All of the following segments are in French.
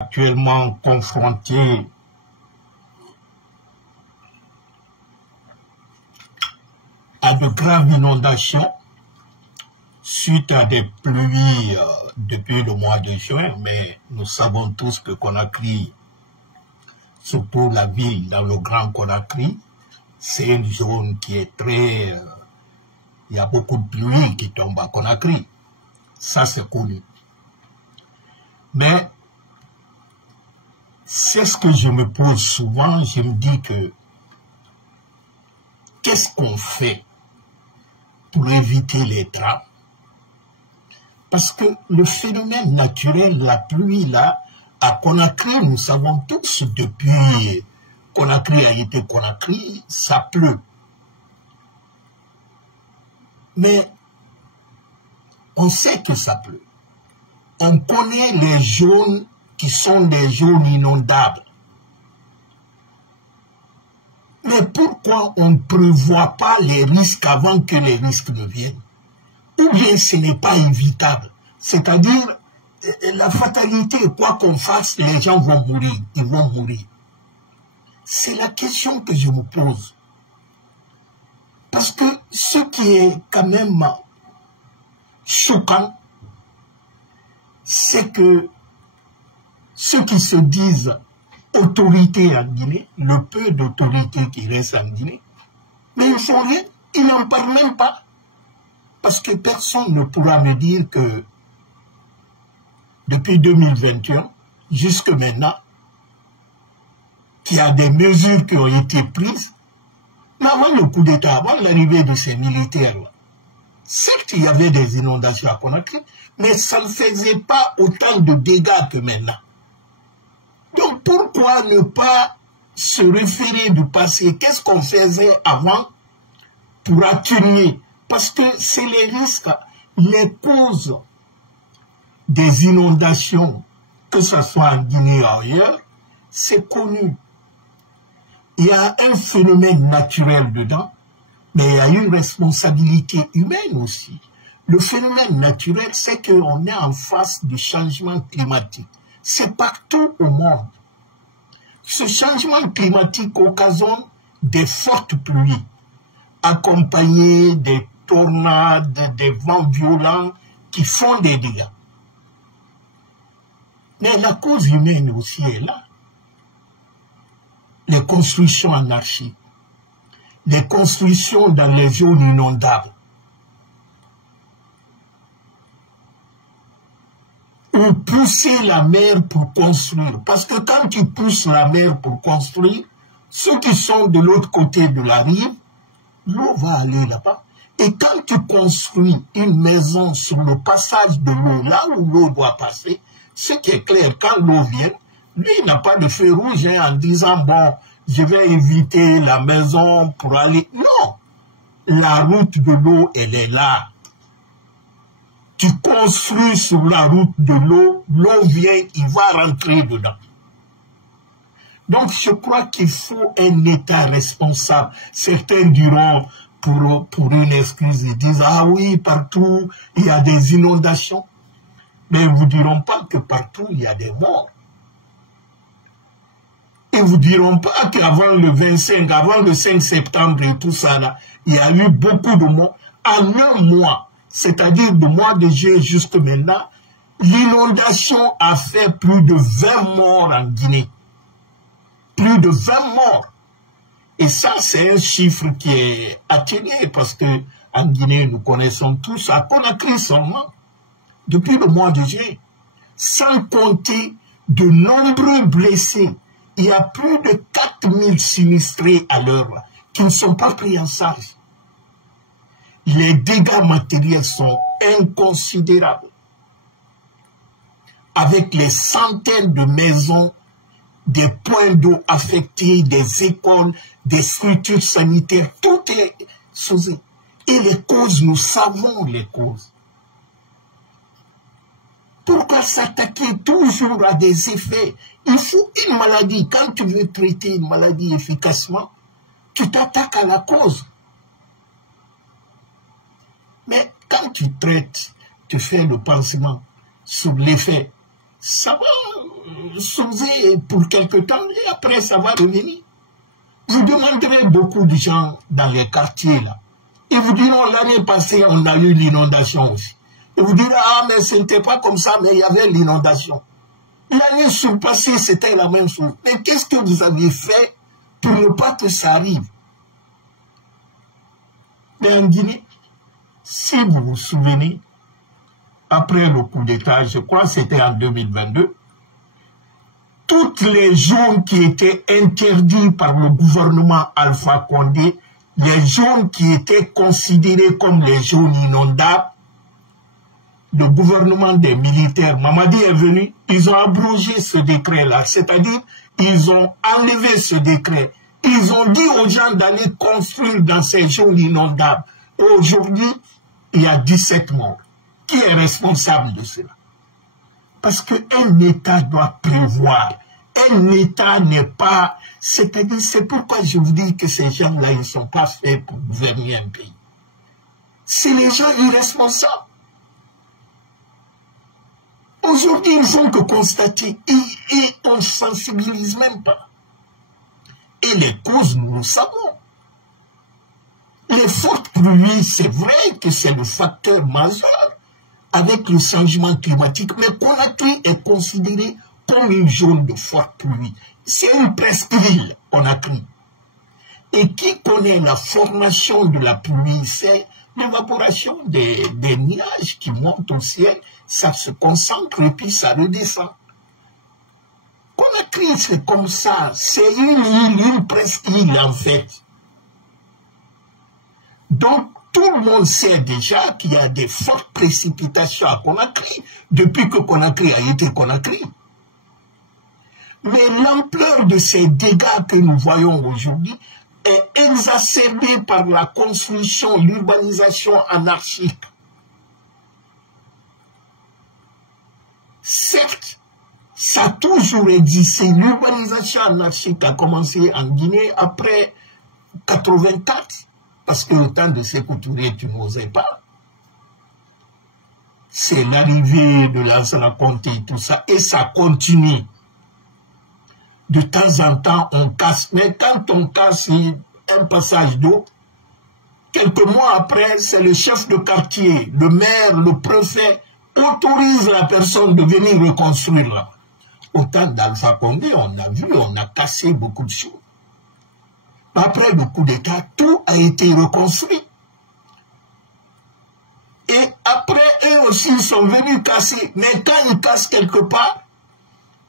Actuellement confronté à de graves inondations suite à des pluies depuis le mois de juin, mais nous savons tous que Conakry, surtout la ville dans le Grand Conakry, c'est une zone qui est très... il y a beaucoup de pluie qui tombent à Conakry. Ça, c'est connu. Mais c'est ce que je me pose souvent. Je me dis que qu'est-ce qu'on fait pour éviter les drames? Parce que le phénomène naturel, la pluie là, à Conakry, nous savons tous, depuis Conakry a été Conakry, ça pleut. Mais on sait que ça pleut. On connaît les zones qui sont des zones inondables. Mais pourquoi on ne prévoit pas les risques avant que les risques ne viennent? Ou bien ce n'est pas évitable. C'est-à-dire, la fatalité, quoi qu'on fasse, les gens vont mourir. Ils vont mourir. C'est la question que je me pose. Parce que ce qui est quand même choquant, c'est que ceux qui se disent autorités en Guinée, le peu d'autorités qui restent en Guinée, mais ils font rien, ils n'en parlent même pas. Parce que personne ne pourra me dire que depuis 2021, jusque maintenant, qu'il y a des mesures qui ont été prises. Mais avant le coup d'État, avant l'arrivée de ces militaires-là, certes, il y avait des inondations à Conakry, mais ça ne faisait pas autant de dégâts que maintenant. Donc pourquoi ne pas se référer du passé? Qu'est-ce qu'on faisait avant pour atténuer? Parce que c'est les risques, les causes des inondations, que ce soit en Guinée ou ailleurs, c'est connu. Il y a un phénomène naturel dedans, mais il y a une responsabilité humaine aussi. Le phénomène naturel, c'est qu'on est en face du changement climatique. C'est partout au monde. Ce changement climatique occasionne des fortes pluies, accompagnées des tornades, des vents violents qui font des dégâts. Mais la cause humaine aussi est là. Les constructions anarchiques, les constructions dans les zones inondables, ou pousser la mer pour construire. Parce que quand tu pousses la mer pour construire, ceux qui sont de l'autre côté de la rive, l'eau va aller là-bas. Et quand tu construis une maison sur le passage de l'eau, là où l'eau doit passer, ce qui est clair, quand l'eau vient, lui, il n'a pas de feu rouge en disant, bon, je vais éviter la maison pour aller... Non, la route de l'eau, elle est là. Tu construis sur la route de l'eau, l'eau vient, il va rentrer dedans. Donc, je crois qu'il faut un État responsable. Certains diront, pour une excuse, ils disent, ah oui, partout, il y a des inondations. Mais ils ne vous diront pas que partout, il y a des morts. Ils ne vous diront pas qu'avant le 25, avant le 5 septembre et tout ça, là, il y a eu beaucoup de morts. En un mois, c'est-à-dire du mois de juillet jusqu'à maintenant, l'inondation a fait plus de 20 morts en Guinée. Plus de 20 morts. Et ça, c'est un chiffre qui est atténué parce que en Guinée, nous connaissons tous, à Conakry seulement, depuis le mois de juillet, sans compter de nombreux blessés. Il y a plus de 4000 sinistrés à l'heure qui ne sont pas pris en charge. Les dégâts matériels sont inconsidérables. Avec les centaines de maisons, des points d'eau affectés, des écoles, des structures sanitaires, tout est sous. Et les causes, nous savons les causes. Pourquoi s'attaquer toujours à des effets? Il faut une maladie. Quand tu veux traiter une maladie efficacement, tu t'attaques à la cause. Mais quand tu traites, tu fais le pansement sur l'effet, ça va, sauver pour quelque temps et après ça va revenir. Vous demanderez beaucoup de gens dans les quartiers là. Ils vous diront l'année passée on a eu l'inondation aussi. Ils vous diront ah mais ce n'était pas comme ça mais il y avait l'inondation. L'année surpassée c'était la même chose. Mais qu'est-ce que vous avez fait pour ne pas que ça arrive? Mais en Guinée, si vous vous souvenez, après le coup d'État, je crois que c'était en 2022, toutes les zones qui étaient interdites par le gouvernement Alpha Condé, les zones qui étaient considérées comme les zones inondables, le gouvernement des militaires, Mamadi est venu, ils ont abrogé ce décret-là, c'est-à-dire ils ont enlevé ce décret. Ils ont dit aux gens d'aller construire dans ces zones inondables. Aujourd'hui, il y a 17 morts. Qui est responsable de cela? Parce qu'un État doit prévoir. Un État n'est pas... C'est-à-dire, c'est pourquoi je vous dis que ces gens-là, ils ne sont pas faits pour gouverner un pays. C'est les gens irresponsables. Aujourd'hui, ils ne font que constater. Et on ne sensibilise même pas. Et les causes, nous le savons. Les fortes pluies, c'est vrai que c'est le facteur majeur avec le changement climatique, mais Conakry est considéré comme une zone de forte pluie. C'est une presqu'île, Conakry. Et qui connaît la formation de la pluie, c'est l'évaporation des nuages qui montent au ciel, ça se concentre et puis ça redescend. Conakry, c'est comme ça. C'est une presqu'île, en fait. Donc, tout le monde sait déjà qu'il y a des fortes précipitations à Conakry, depuis que Conakry a été Conakry. Mais l'ampleur de ces dégâts que nous voyons aujourd'hui est exacerbée par la construction, l'urbanisation anarchique. Certes, ça a toujours existé. L'urbanisation anarchique a commencé en Guinée après 84, parce que le temps de Sékou Touré, tu n'osais pas. C'est l'arrivée de Lansana Conté et tout ça, et ça continue. De temps en temps, on casse. Mais quand on casse un passage d'eau, quelques mois après, c'est le chef de quartier, le maire, le préfet, autorise la personne de venir reconstruire là. Au temps d'Alpha Condé, on a vu, on a cassé beaucoup de choses. Après le coup d'État, tout a été reconstruit. Et après, eux aussi, ils sont venus casser. Mais quand ils cassent quelque part,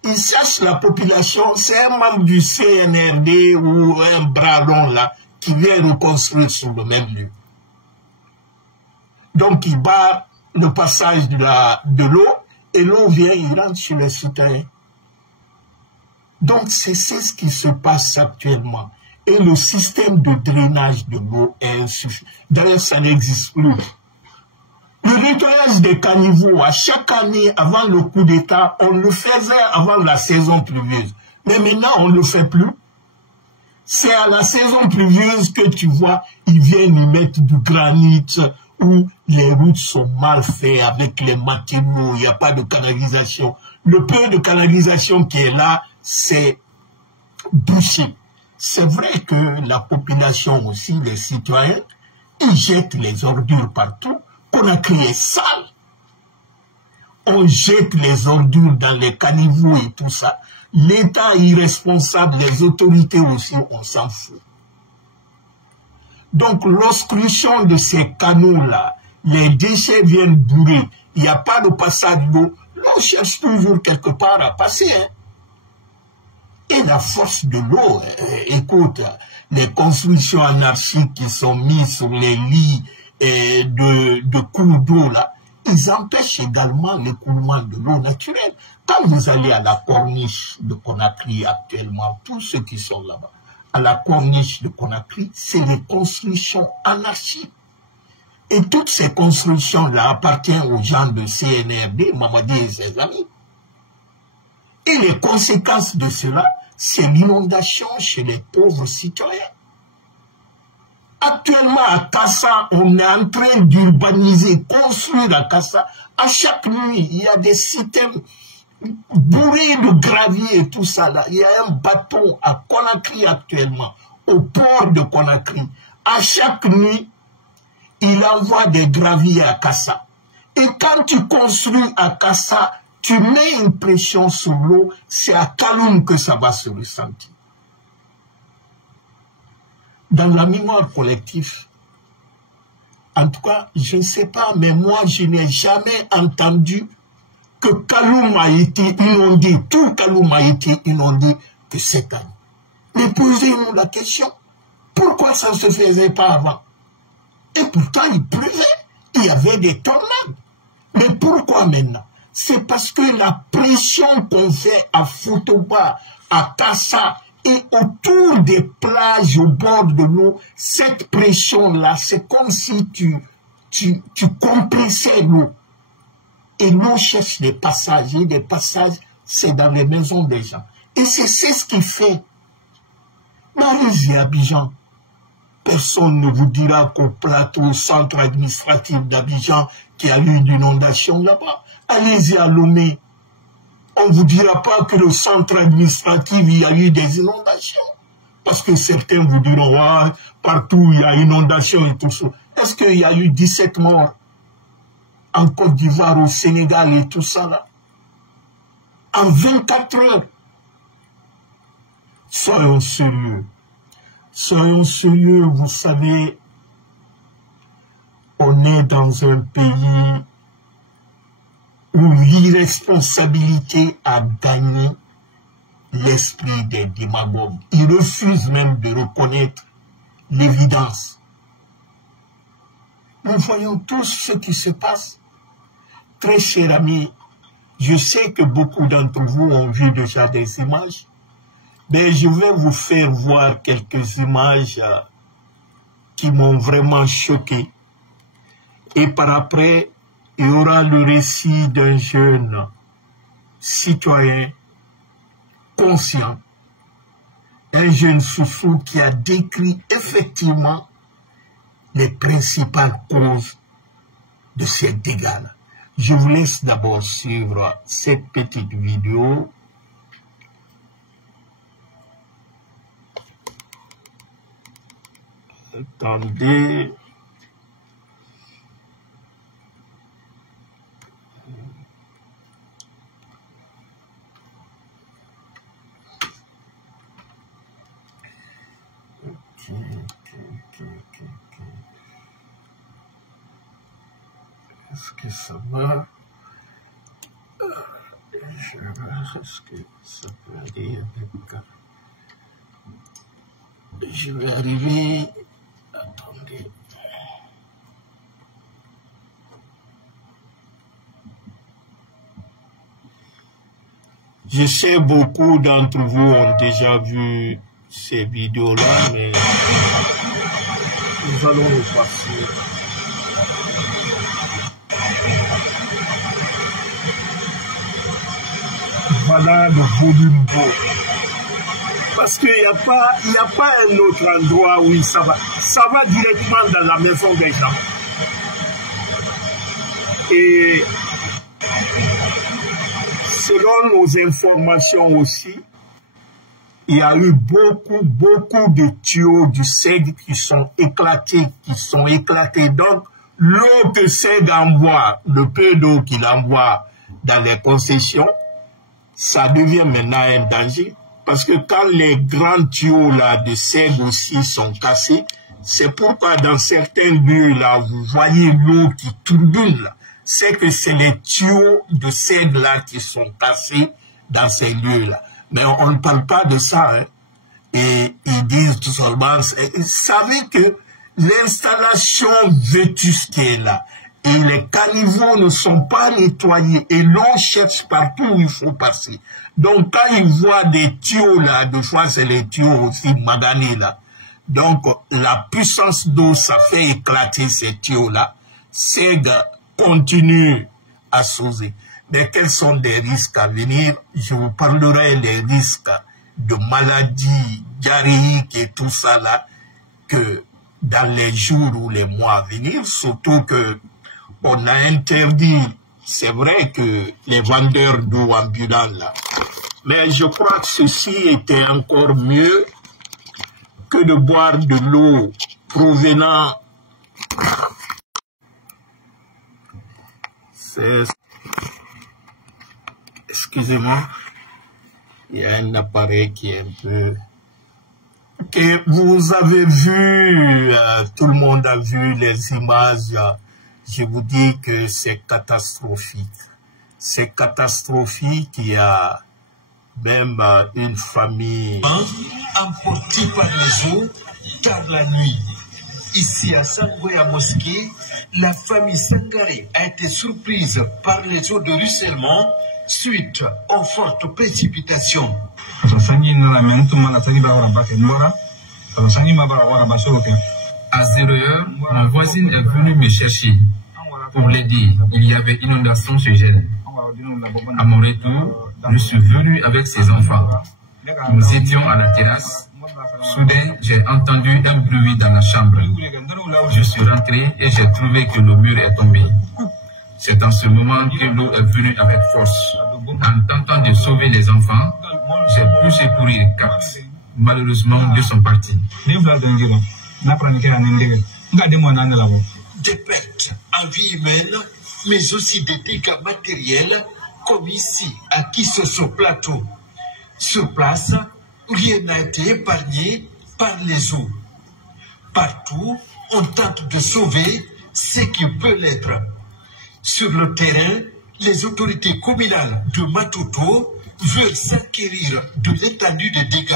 ils cherchent la population, c'est un membre du CNRD ou un bras long là, qui vient reconstruire sur le même lieu. Donc, ils barrent le passage de l'eau, et l'eau vient, il rentre sur les citoyens. Donc, c'est ce qui se passe actuellement. Et le système de drainage de l'eau est insuffisant. D'ailleurs, ça n'existe plus. Le nettoyage des caniveaux, à chaque année, avant le coup d'État, on le faisait avant la saison pluvieuse. Mais maintenant, on ne le fait plus. C'est à la saison pluvieuse que tu vois, ils viennent y mettre du granit, où les routes sont mal faites avec les matériaux, il n'y a pas de canalisation. Le peu de canalisation qui est là, c'est bouché. C'est vrai que la population aussi, les citoyens, ils jettent les ordures partout. Conakry est sale. On jette les ordures dans les caniveaux et tout ça. L'État est irresponsable, les autorités aussi, on s'en fout. Donc, l'obstruction de ces canaux-là, les déchets viennent bourrer. Il n'y a pas de passage d'eau. L'on cherche toujours quelque part à passer. Hein. Et la force de l'eau, écoute, les constructions anarchiques qui sont mises sur les lits de cours d'eau, là, ils empêchent également l'écoulement de l'eau naturelle. Quand vous allez à la corniche de Conakry actuellement, tous ceux qui sont là-bas, à la corniche de Conakry, c'est les constructions anarchiques. Et toutes ces constructions-là appartiennent aux gens de CNRD, Mamadi et ses amis. Et les conséquences de cela, c'est l'inondation chez les pauvres citoyens. Actuellement, à Kassa, on est en train d'urbaniser, construire à Kassa. À chaque nuit, il y a des systèmes bourré de gravier et tout ça là. Il y a un bateau à Conakry actuellement, au port de Conakry. À chaque nuit, il envoie des graviers à Kassa. Et quand tu construis à Kassa, tu mets une pression sur l'eau, c'est à Kaloum que ça va se ressentir. Dans la mémoire collective, en tout cas, je ne sais pas, mais moi, je n'ai jamais entendu que Kaloum a été inondé, tout Kaloum a été inondé que cette année. Mais posez-nous la question, pourquoi ça ne se faisait pas avant? Et pourtant, il pleuvait, il y avait des tornades. Mais pourquoi maintenant? C'est parce que la pression qu'on fait à Fotoba, à Kassa et autour des plages au bord de l'eau, cette pression-là, c'est comme si tu compressais l'eau. Et l'eau cherche des passages, et des passages, c'est dans les maisons des gens. Et c'est ce qui fait. Marie et Abidjan, personne ne vous dira qu'au plateau centre administratif d'Abidjan, qu'il y a eu une inondation là-bas. Allez-y à Lomé. On ne vous dira pas que le centre administratif, il y a eu des inondations. Parce que certains vous diront, ouais, partout il y a inondation et tout ça. Est-ce qu'il y a eu 17 morts en Côte d'Ivoire, au Sénégal et tout ça là? En 24 heures. Soyons sérieux. Soyons sérieux, vous savez, on est dans un pays où l'irresponsabilité a gagné l'esprit des démagogues. Ils refusent même de reconnaître l'évidence. Nous voyons tous ce qui se passe. Très chers amis, je sais que beaucoup d'entre vous ont vu déjà des images, mais je vais vous faire voir quelques images qui m'ont vraiment choqué. Et par après, il y aura le récit d'un jeune citoyen conscient, un jeune foufou qui a décrit effectivement les principales causes de ces dégâts-là. Je vous laisse d'abord suivre cette petite vidéo. Attendez. Est-ce que ça va? Est-ce que ça peut aller avec... Je vais arriver... Attendez. Je sais beaucoup d'entre vous ont déjà vu ces vidéos-là, mais nous allons les passer. Voilà le volume beau. Parce qu'il n'y a pas un autre endroit où ça va. Ça va directement dans la maison des gens. Et selon nos informations aussi, il y a eu beaucoup de tuyaux du SEG qui sont éclatés, Donc, l'eau que SEG envoie, le peu d'eau qu'il envoie dans les concessions, ça devient maintenant un danger. Parce que quand les grands tuyaux là de SEG aussi sont cassés, c'est pourquoi dans certains lieux là, vous voyez l'eau qui tourbillonne là. C'est que c'est les tuyaux de SEG là qui sont cassés dans ces lieux là. Mais on ne parle pas de ça, hein. Et ils disent tout seulement, vous savez que l'installation vétuste qui est là, et les caniveaux ne sont pas nettoyés, et l'on cherche partout où il faut passer. Donc quand ils voient des tuyaux là, des fois c'est les tuyaux aussi maganés là. Donc la puissance d'eau, ça fait éclater ces tuyaux là. Ces gars continuent à sauver. Mais quels sont les risques à venir? Je vous parlerai des risques de maladies diarrhéiques et tout ça là, que dans les jours ou les mois à venir, surtout que on a interdit C'est vrai que les vendeurs d'eau ambulants là, mais je crois que ceci était encore mieux que de boire de l'eau provenant. Excusez-moi, il y a un appareil qui est un peu... Okay, vous avez vu, tout le monde a vu les images, je vous dis que c'est catastrophique. C'est catastrophique, il y a même une famille... emportée par les eaux tard la nuit. Ici à Sangoya Mosquée, la famille Sangaré a été surprise par les eaux de ruissellement suite aux fortes précipitations. À 0 heure, ma voisine est venue me chercher pour l'aider. Il y avait inondation chez elle. À mon retour, je suis venu avec ses enfants. Nous étions à la terrasse. Soudain, j'ai entendu un bruit dans la chambre. Je suis rentré et j'ai trouvé que le mur est tombé. C'est en ce moment que l'eau est venue avec force. En tentant de sauver les enfants, j'ai pu secourir 4. Malheureusement, 2 sont partis. Des pertes en vie humaine, mais aussi des dégâts matériels, comme ici à Kisoso Plateau. Sur place, rien n'a été épargné par les eaux. Partout, on tente de sauver ce qui peut l'être. Sur le terrain, les autorités communales de Matoto veulent s'acquérir de l'étendue des dégâts.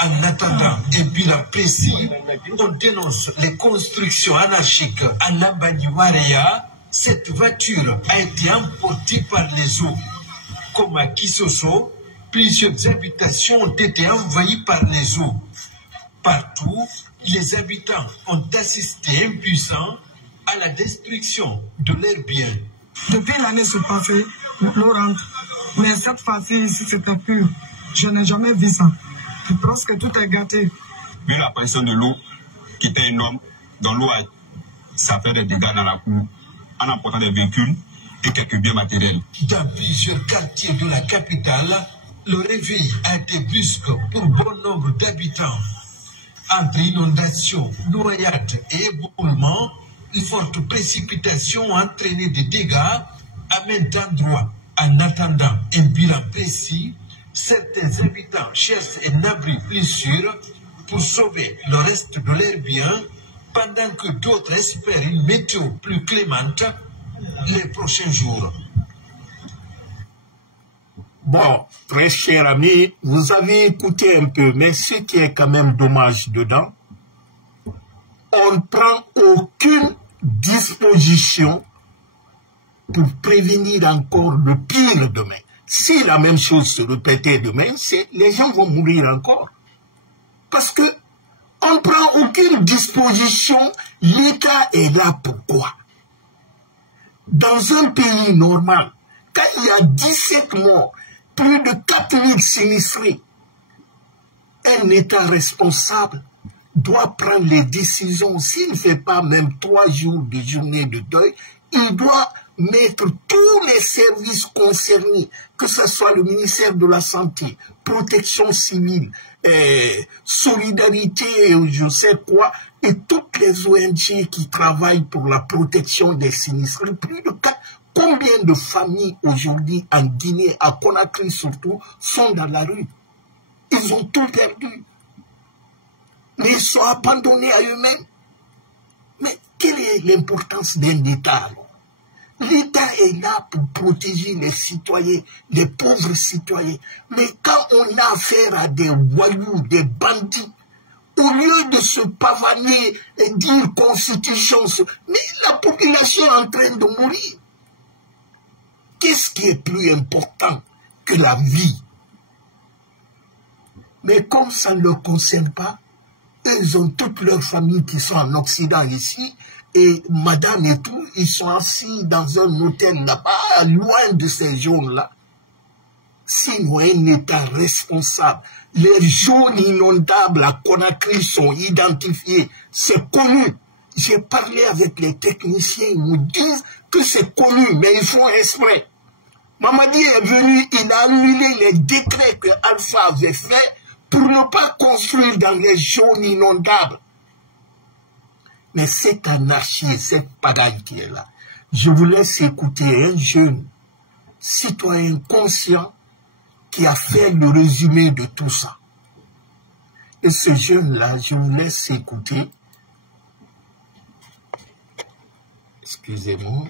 En attendant un bilan précis, on dénonce les constructions anarchiques à Lambani-Wareya. Cette voiture a été emportée par les eaux. Comme à Kisoso, plusieurs habitations ont été envahies par les eaux. Partout, les habitants ont assisté impuissants à la destruction de leurs biens. Depuis l'année passée, l'eau rentre. Mais cette fois-ci, ici, c'était pur. Je n'ai jamais vu ça. Presque tout est gâté. Vu la pression de l'eau, qui était énorme, dans l'eau, ça fait des dégâts dans la cour, en emportant des véhicules et quelques biens matériels. Dans plusieurs quartiers de la capitale, le réveil a été brusque pour bon nombre d'habitants. Entre inondations, noyades et éboulements, une forte précipitation a entraîné des dégâts à maints endroits. En attendant un bilan précis, certains habitants cherchent un abri plus sûr pour sauver le reste de leurs biens, pendant que d'autres espèrent une météo plus clémente les prochains jours. Bon, très cher ami, vous avez écouté un peu, mais ce qui est quand même dommage dedans, on ne prend aucune disposition pour prévenir encore le pire demain. Si la même chose se répétait demain, les gens vont mourir encore. Parce que on ne prend aucune disposition, l'État est là pourquoi? Dans un pays normal, quand il y a 17 morts, plus de 4000 sinistrés, un État responsable doit prendre les décisions. S'il ne fait pas même 3 jours de journée de deuil, il doit mettre tous les services concernés, que ce soit le ministère de la Santé, Protection civile, Solidarité, je sais quoi, et toutes les ONG qui travaillent pour la protection des sinistrés. Plus de 4. Combien de familles aujourd'hui en Guinée, à Conakry surtout, sont dans la rue? Ils ont tout perdu. Mais ils sont abandonnés à eux-mêmes. Mais quelle est l'importance d'un État? L'État est là pour protéger les citoyens, les pauvres citoyens. Mais quand on a affaire à des voyous, des bandits, au lieu de se pavaner et dire constitution, mais la population est en train de mourir. Qu'est-ce qui est plus important que la vie? Mais comme ça ne leur concerne pas, eux, ils ont toutes leurs familles qui sont en Occident ici, et madame et tout, ils sont assis dans un hôtel là-bas, loin de ces zones-là. Sinon, un État responsable, les zones inondables à Conakry sont identifiées, c'est connu. J'ai parlé avec les techniciens, ils me disent que c'est connu, mais ils font exprès. Mamadi est venu, il a annulé les décrets que Alpha avait faits pour ne pas construire dans les zones inondables. Mais cette anarchie, cette pagaille qui est là, je vous laisse écouter un jeune citoyen conscient qui a fait le résumé de tout ça. Et ce jeune-là, je vous laisse écouter. Excusez-moi.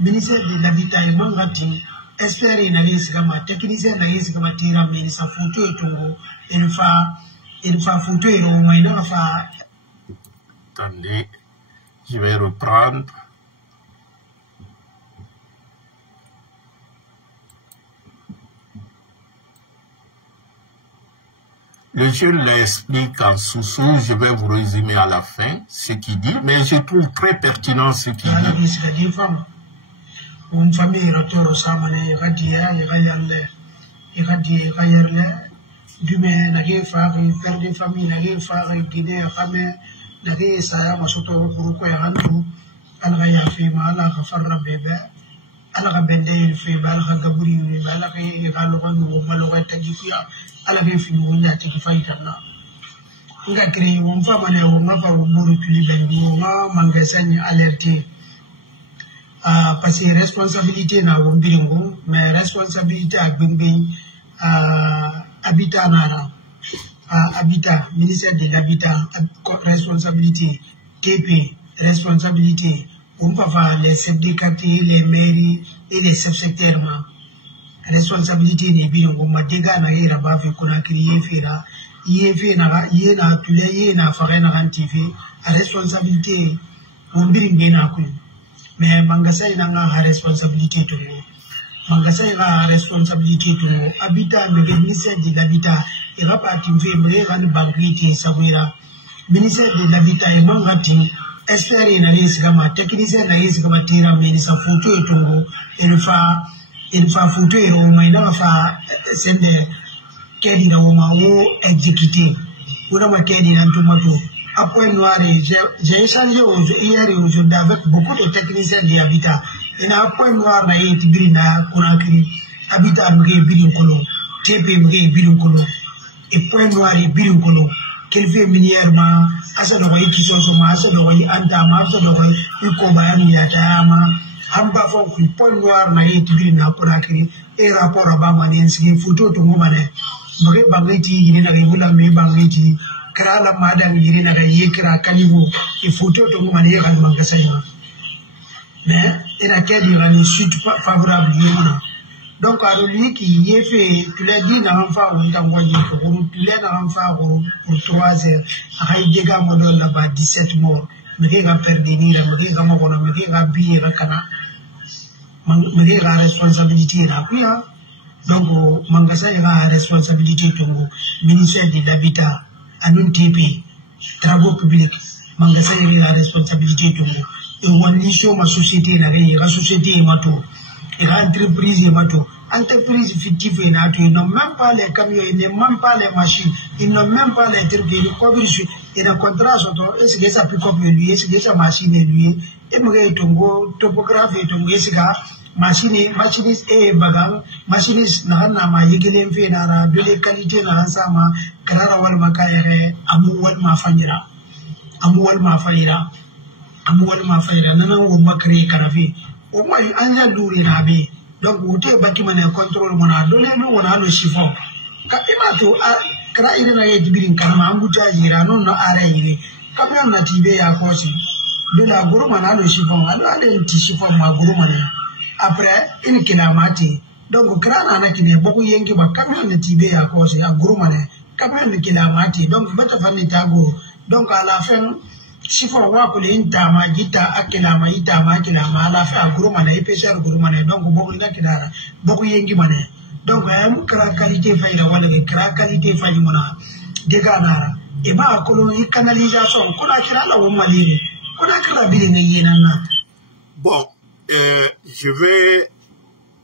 Ministère de l'Habitat et Mangati, espère une analyse comme technicien analyse comme tira mais sa photo et tongo il fa photo et au moins fa. Attendez, je vais reprendre. Le jeune l'explique en sous-sous, je vais vous résumer à la fin ce qu'il dit, mais je trouve très pertinent ce qu'il dit. Une famille retourne samane radia yagayalle yagayerle dume nage fari perde famille nage fari guide xame nage saya masuto kuruko yahantu algaya fi mala khafarra bebe alga bende il fi bal khagaburi ni bala ke galo ko no malo ko tajifiya alga fi mo nya tiki faitana nga kri won famane won ma fa buru tuli ben ma mangasani alerté. Parce que responsabilité na wombiringo mais responsabilité à Bimbing habitat nana habitat ministère de l'habitat responsabilité TP responsabilité on peut faire les chefs de quartier les mairies et les sous-secteurs responsabilité ne biringo ma dega na ira ba fi kuna kriye fira yefe na yena tule yena farena rantifi responsabilité wombiringo na ku. Mais Mangasai n'a pas responsabilité de nous. Mangasai a responsabilité de nous. Habitat, le ministère de l'Habitat, il va partir faire une banquette, Savira. Ministère de l'Habitat, et Mangati, espère une analyse comme technicien, analyse comme tira, mais sa photo et tongo, il fa photo et au moins, il fa sender, qu'elle dit au moins, exécuté. Ou dans ma qu'elle dit en tomato. À Point Noir, j'ai échangé hier et aujourd'hui avec beaucoup de techniciens de l'habitat. Et à Point Noir, il y a des Conakry, Habitat Mgé Bilinkolo, TP Mgé Bilinkolo, et Point Noir et Bilinkolo, qu'elle fait minièrement, à ce moment qui sont sur ma, à ce moment Antama, à ce moment où Kobayani Yatama, Hamba Fon, Point Noir, il y a des Conakry, et rapport à Bamanenski, photo de Moumane, Mgé Bangeti, il y a des Boulame Bangeti. La madame yiri na yekra kaniwo il faut tout le monde yera mangasaya mais il a qu'à dire une suite favorable yona donc à lui qui y fait tu l'as dit na enfant on t'a envoyé pour tu l'as na enfant pour 3 heures ay dega modol là-bas 17 morts mais qui va perdre ni mais qui va mona mais qui va bien kana mais qui a responsabilité là puis donc mangasaya a responsabilité tongo ministère de l'habitat Anun TP, travaux publics, Mangasai la responsabilité de nous. Et on lit ma société, la société est mato, et l'entreprise est mato. Entreprise fictive est nature, ils n'ont même pas les camions, ils n'ont même pas les machines, ils n'ont même pas les trucs, ils ont un contrat, est-ce que ça peut copier lui, est-ce que ça machine est lui, et me tongo, topographie, tongo, est-ce que machiniste et bagang, machiniste na ma yegelen fe na de les qualités na sama karara wal makayere amu wal ma fanyira nana wo makri karafi o mai anya duri na be donc wote baki mana control mona dole no wona no chiffon ka imato kra ire na ye dibirin karama ambuta jira non no ara ire kamyon na tibe ya kosi de la guru mana no chiffon ala de ti chiffon ma guru mana après une kilamati donc krana na kine boku yengi ba kamyon na tibe ya kosi a guru mana kamyon na kilamati donc bata fanni tago donc à la fin si faut wa ko le ntama gita akila ma itama akila ma la fa guru mana epesar guru mana donc bogo ina kidara bogo yengi mana donc am kra qualité fayda wala ke kra qualité fayi mona dega nara e ba ko lo canalisation ko na kira la wo mali ko na kra bi ni yinana. Bon, je vais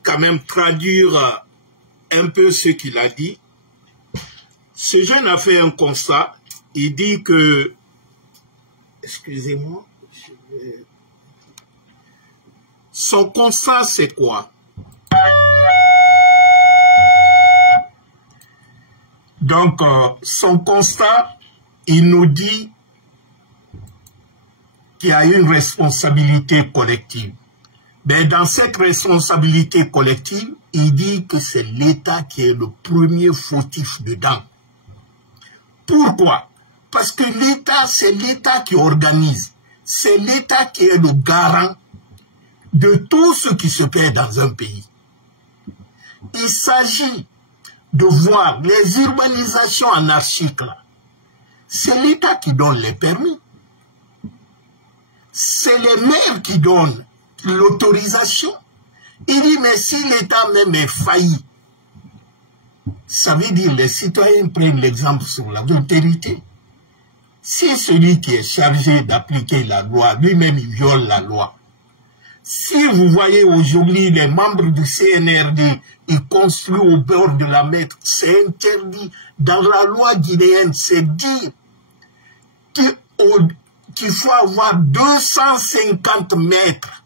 quand même traduire un peu ce qu'il a dit. Ce jeune a fait un constat. Il dit que, excusez-moi, son constat c'est quoi? Donc, son constat, il nous dit qu'il y a une responsabilité collective. Mais dans cette responsabilité collective, il dit que c'est l'État qui est le premier fautif dedans. Pourquoi? Parce que l'État, c'est l'État qui organise. C'est l'État qui est le garant de tout ce qui se perd dans un pays. Il s'agit de voir les urbanisations anarchiques là. C'est l'État qui donne les permis. C'est les maires qui donnent l'autorisation. Il dit, mais si l'État même est failli, ça veut dire que les citoyens prennent l'exemple sur l'autorité. Si celui qui est chargé d'appliquer la loi, lui-même il viole la loi. Si vous voyez aujourd'hui les membres du CNRD, ils construisent au bord de la mer, c'est interdit. Dans la loi guinéenne, c'est dit qu'il faut avoir 250 mètres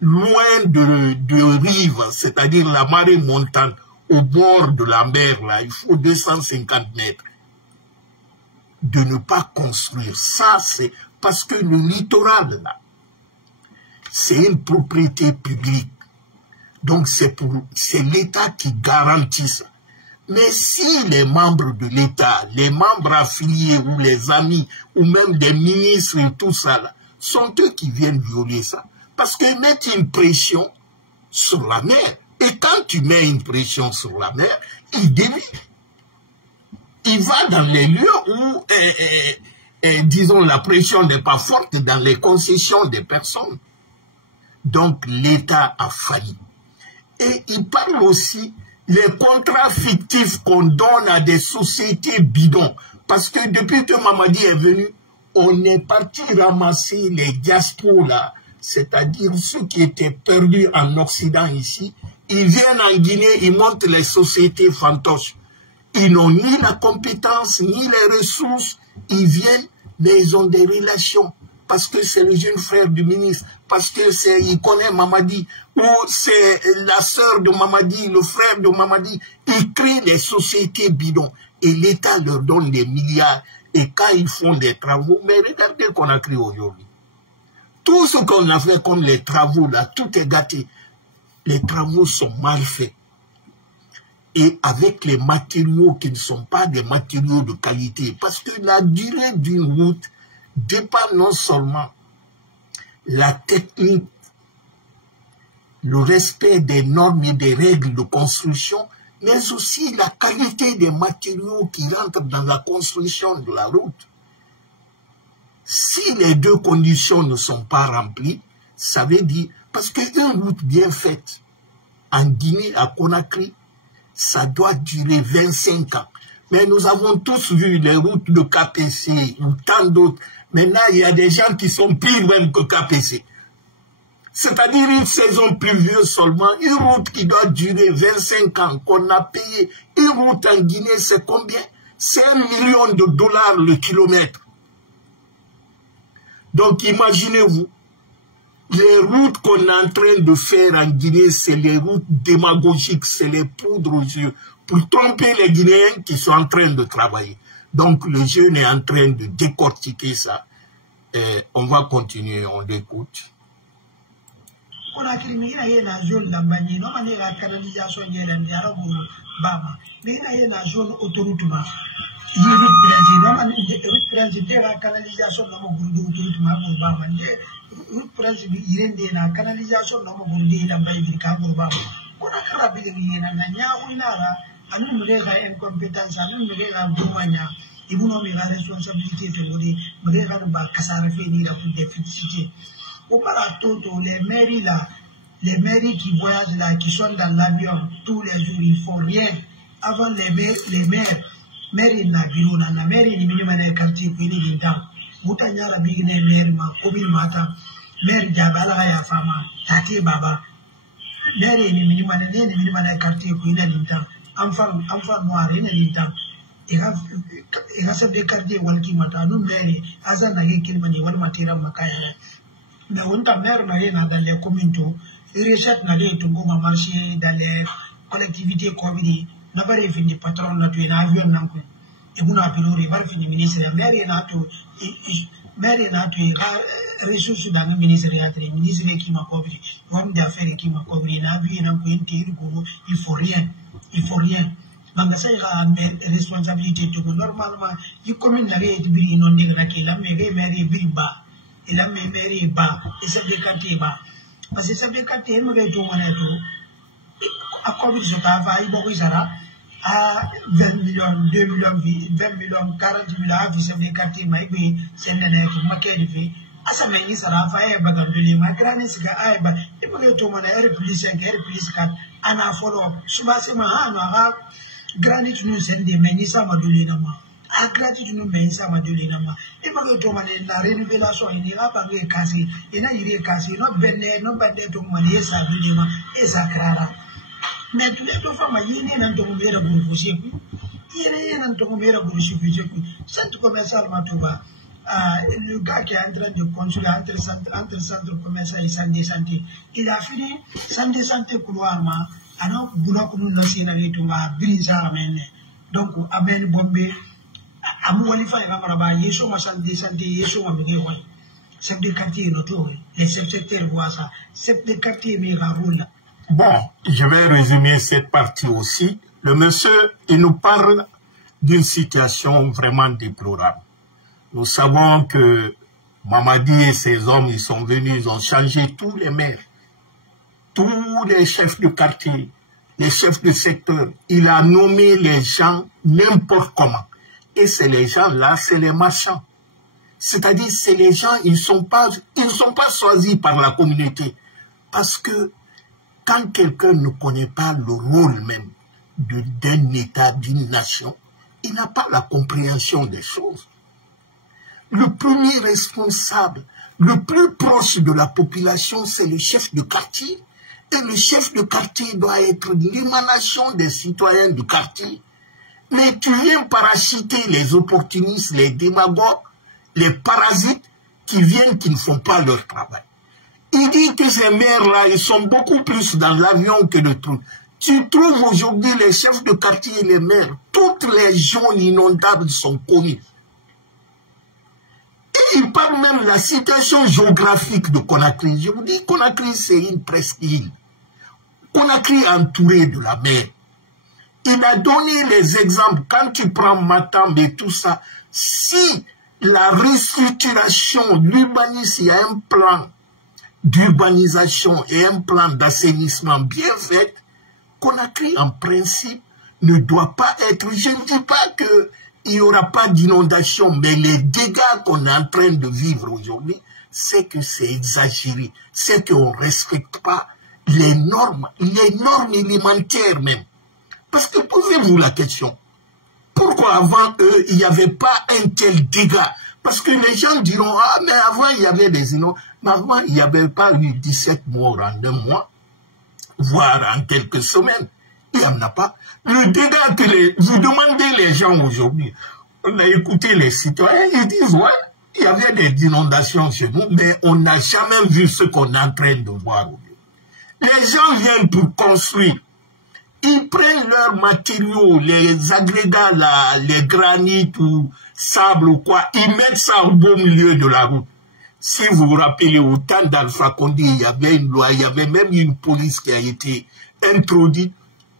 loin de rive, c'est-à-dire la marée montante, au bord de la mer, là, il faut 250 mètres. De ne pas construire. Ça, c'est parce que le littoral, là, c'est une propriété publique. Donc, c'est l'État qui garantit ça. Mais si les membres de l'État, les membres affiliés ou les amis, ou même des ministres et tout ça, là, sont eux qui viennent violer ça. Parce qu'ils mettent une pression sur la mer. Et quand tu mets une pression sur la mer, il dévie. Il va dans les lieux où, disons, la pression n'est pas forte dans les concessions des personnes. Donc, l'État a failli. Et il parle aussi des contrats fictifs qu'on donne à des sociétés bidons. Parce que depuis que Mamadi est venu, on est parti ramasser les diasporas, c'est-à-dire ceux qui étaient perdus en Occident ici. Ils viennent en Guinée, ils montent les sociétés fantoches. Ils n'ont ni la compétence, ni les ressources. Ils viennent, mais ils ont des relations. Parce que c'est le jeune frère du ministre. Parce que il connaît Mamadi. Ou c'est la sœur de Mamadi, le frère de Mamadi. Ils créent des sociétés bidons. Et l'État leur donne des milliards. Et quand ils font des travaux, mais regardez qu'on a créé aujourd'hui. Tout ce qu'on a fait comme les travaux, là, tout est gâté. Les travaux sont mal faits. Et avec les matériaux qui ne sont pas des matériaux de qualité. Parce que la durée d'une route dépend non seulement la technique, le respect des normes et des règles de construction, mais aussi la qualité des matériaux qui rentrent dans la construction de la route. Si les deux conditions ne sont pas remplies, ça veut dire, parce qu'une route bien faite en Guinée, à Conakry, ça doit durer 25 ans. Mais nous avons tous vu les routes de KPC ou tant d'autres. Maintenant, il y a des gens qui sont pires même que KPC. C'est-à-dire une saison pluvieuse seulement, une route qui doit durer 25 ans, qu'on a payé. Une route en Guinée, c'est combien? C'est $1 million le kilomètre. Donc imaginez-vous, les routes qu'on est en train de faire en Guinée, c'est les routes démagogiques, c'est les poudres aux yeux, pour tromper les Guinéens qui sont en train de travailler. Donc le jeune est en train de décortiquer ça. Et on va continuer, on l'écoute. On a créé la zone d'Ambani, non, on a la canalisation de Bama, mais il y a la zone autoroute. Il y a route principe de la canalisation de l'autoroute Bama. Route principe, il y a la canalisation de l'Ambani Bama. On a créé la Nanya, on a une incompétence, on a une Et vous nommez la responsabilité de vous dire, vous devez pas finir pour déficiter. Auparavant, les mairies là, les mairies qui voyagent là, qui sont dans l'avion tous les jours, ils font rien. Avant les maires, mairie na bureau na mairie ni minimum na quartier puis ni temps. Mutanyara big na maire ma commune mata, maire jabala ya fama, tati baba. Maire ni minimum na quartier puis ni temps. Enfant noir ni temps. Il a chef de quartier walki mata no maire asa na yekil mani wal matira makaya. Na wonta maire na yena dans les communes to, recette na les tungo ma marché dans les collectivités communes. N'avait fini patron na tu en avion nanko. Et vous n'avez plus pas fini ministre. Maire na tu ressources dans le ministère qui m'a couvert. Homme d'affaires qui m'a couvert. Na vie nanko il faut rien. Donc ça ira responsabilité tout normalement. Il commune n'a rien de bri inondé na qui la maire bri bas. Et la maire bas et ça fait quartier bas. Parce que ça fait quartier me tout mon tout. À quoi je travaille beaucoup ça à 20 millions, 2 millions, 20 millions, 40 millions, à vie, des quartiers, mais c'est un élève, ma quête fait. À sa manière, ça va faire bagan de l'île, ma grande est à Eba, et pour le tour, R plus 5, R plus 4, en a follow, souvent c'est ma hand, granit nous send des menisa madulinama, à gratitude nous menisa madulinama, et pour le tour, la rénovation, il n'ira pas cassé, et n'a iré cassé, non bende, non bende, ton manier, ça dulima, et ça crara. Mais tous les deux femmes, il y a un tombeau pour vous dire. Il y a un tombeau pour vous dire. Centre commercial Matouba, le gars qui est en train de construire entre centre commercial et santé, il a fini santé couloirement. Alors, boulot que nous lançons dans les tombas, brinza amène. Donc, amène bombé. Amoualifa et Ramaraba, Yeso ma santé, Yeso ma miguel. Chef de quartier, les secrétaires voient ça. Chef de quartier, mais roule. Bon, je vais résumer cette partie aussi. Le monsieur, il nous parle d'une situation vraiment déplorable. Nous savons que Mamadi et ses hommes, ils sont venus, ils ont changé tous les maires, tous les chefs de quartier, les chefs de secteur. Il a nommé les gens n'importe comment. Et c'est les gens-là, c'est les marchands. C'est-à-dire, c'est les gens, ils ne sont pas choisis par la communauté. Parce que quand quelqu'un ne connaît pas le rôle même d'un État, d'une nation, il n'a pas la compréhension des choses. Le premier responsable, le plus proche de la population, c'est le chef de quartier. Et le chef de quartier doit être l'émanation des citoyens du quartier. Mais tu viens parasiter les opportunistes, les démagogues, les parasites qui viennent, qui ne font pas leur travail. Il dit que ces maires-là, ils sont beaucoup plus dans l'avion que le truc. Tu trouves aujourd'hui les chefs de quartier et les maires, toutes les zones inondables sont connues. Et il parle même de la situation géographique de Conakry. Je vous dis, Conakry, c'est une presqu'île. Conakry est entouré de la mer. Il a donné les exemples. Quand tu prends Matam et tout ça, si la restructuration, l'urbanisme, il y a un plan d'urbanisation et un plan d'assainissement bien fait, Conakry, en principe, ne doit pas être... Je ne dis pas qu'il n'y aura pas d'inondation, mais les dégâts qu'on est en train de vivre aujourd'hui, c'est que c'est exagéré. C'est qu'on ne respecte pas les normes élémentaires même. Parce que posez-vous la question, pourquoi avant eux, il n'y avait pas un tel dégât? Parce que les gens diront, ah, mais avant, il y avait des inondations. Mais avant, il n'y avait pas eu 17 morts en 2 mois, voire en quelques semaines. Il n'y en a pas. Le dégât que vous demandez les gens aujourd'hui, on a écouté les citoyens, ils disent, ouais, il y avait des inondations chez nous, mais on n'a jamais vu ce qu'on est en train de voir aujourd'hui. Les gens viennent pour construire. Ils prennent leurs matériaux, les agrégats, là, les granites ou sable ou quoi, ils mettent ça au beau milieu de la route. Si vous vous rappelez, au temps d'Alpha Condé, il y avait une loi, il y avait même une police qui a été introduite.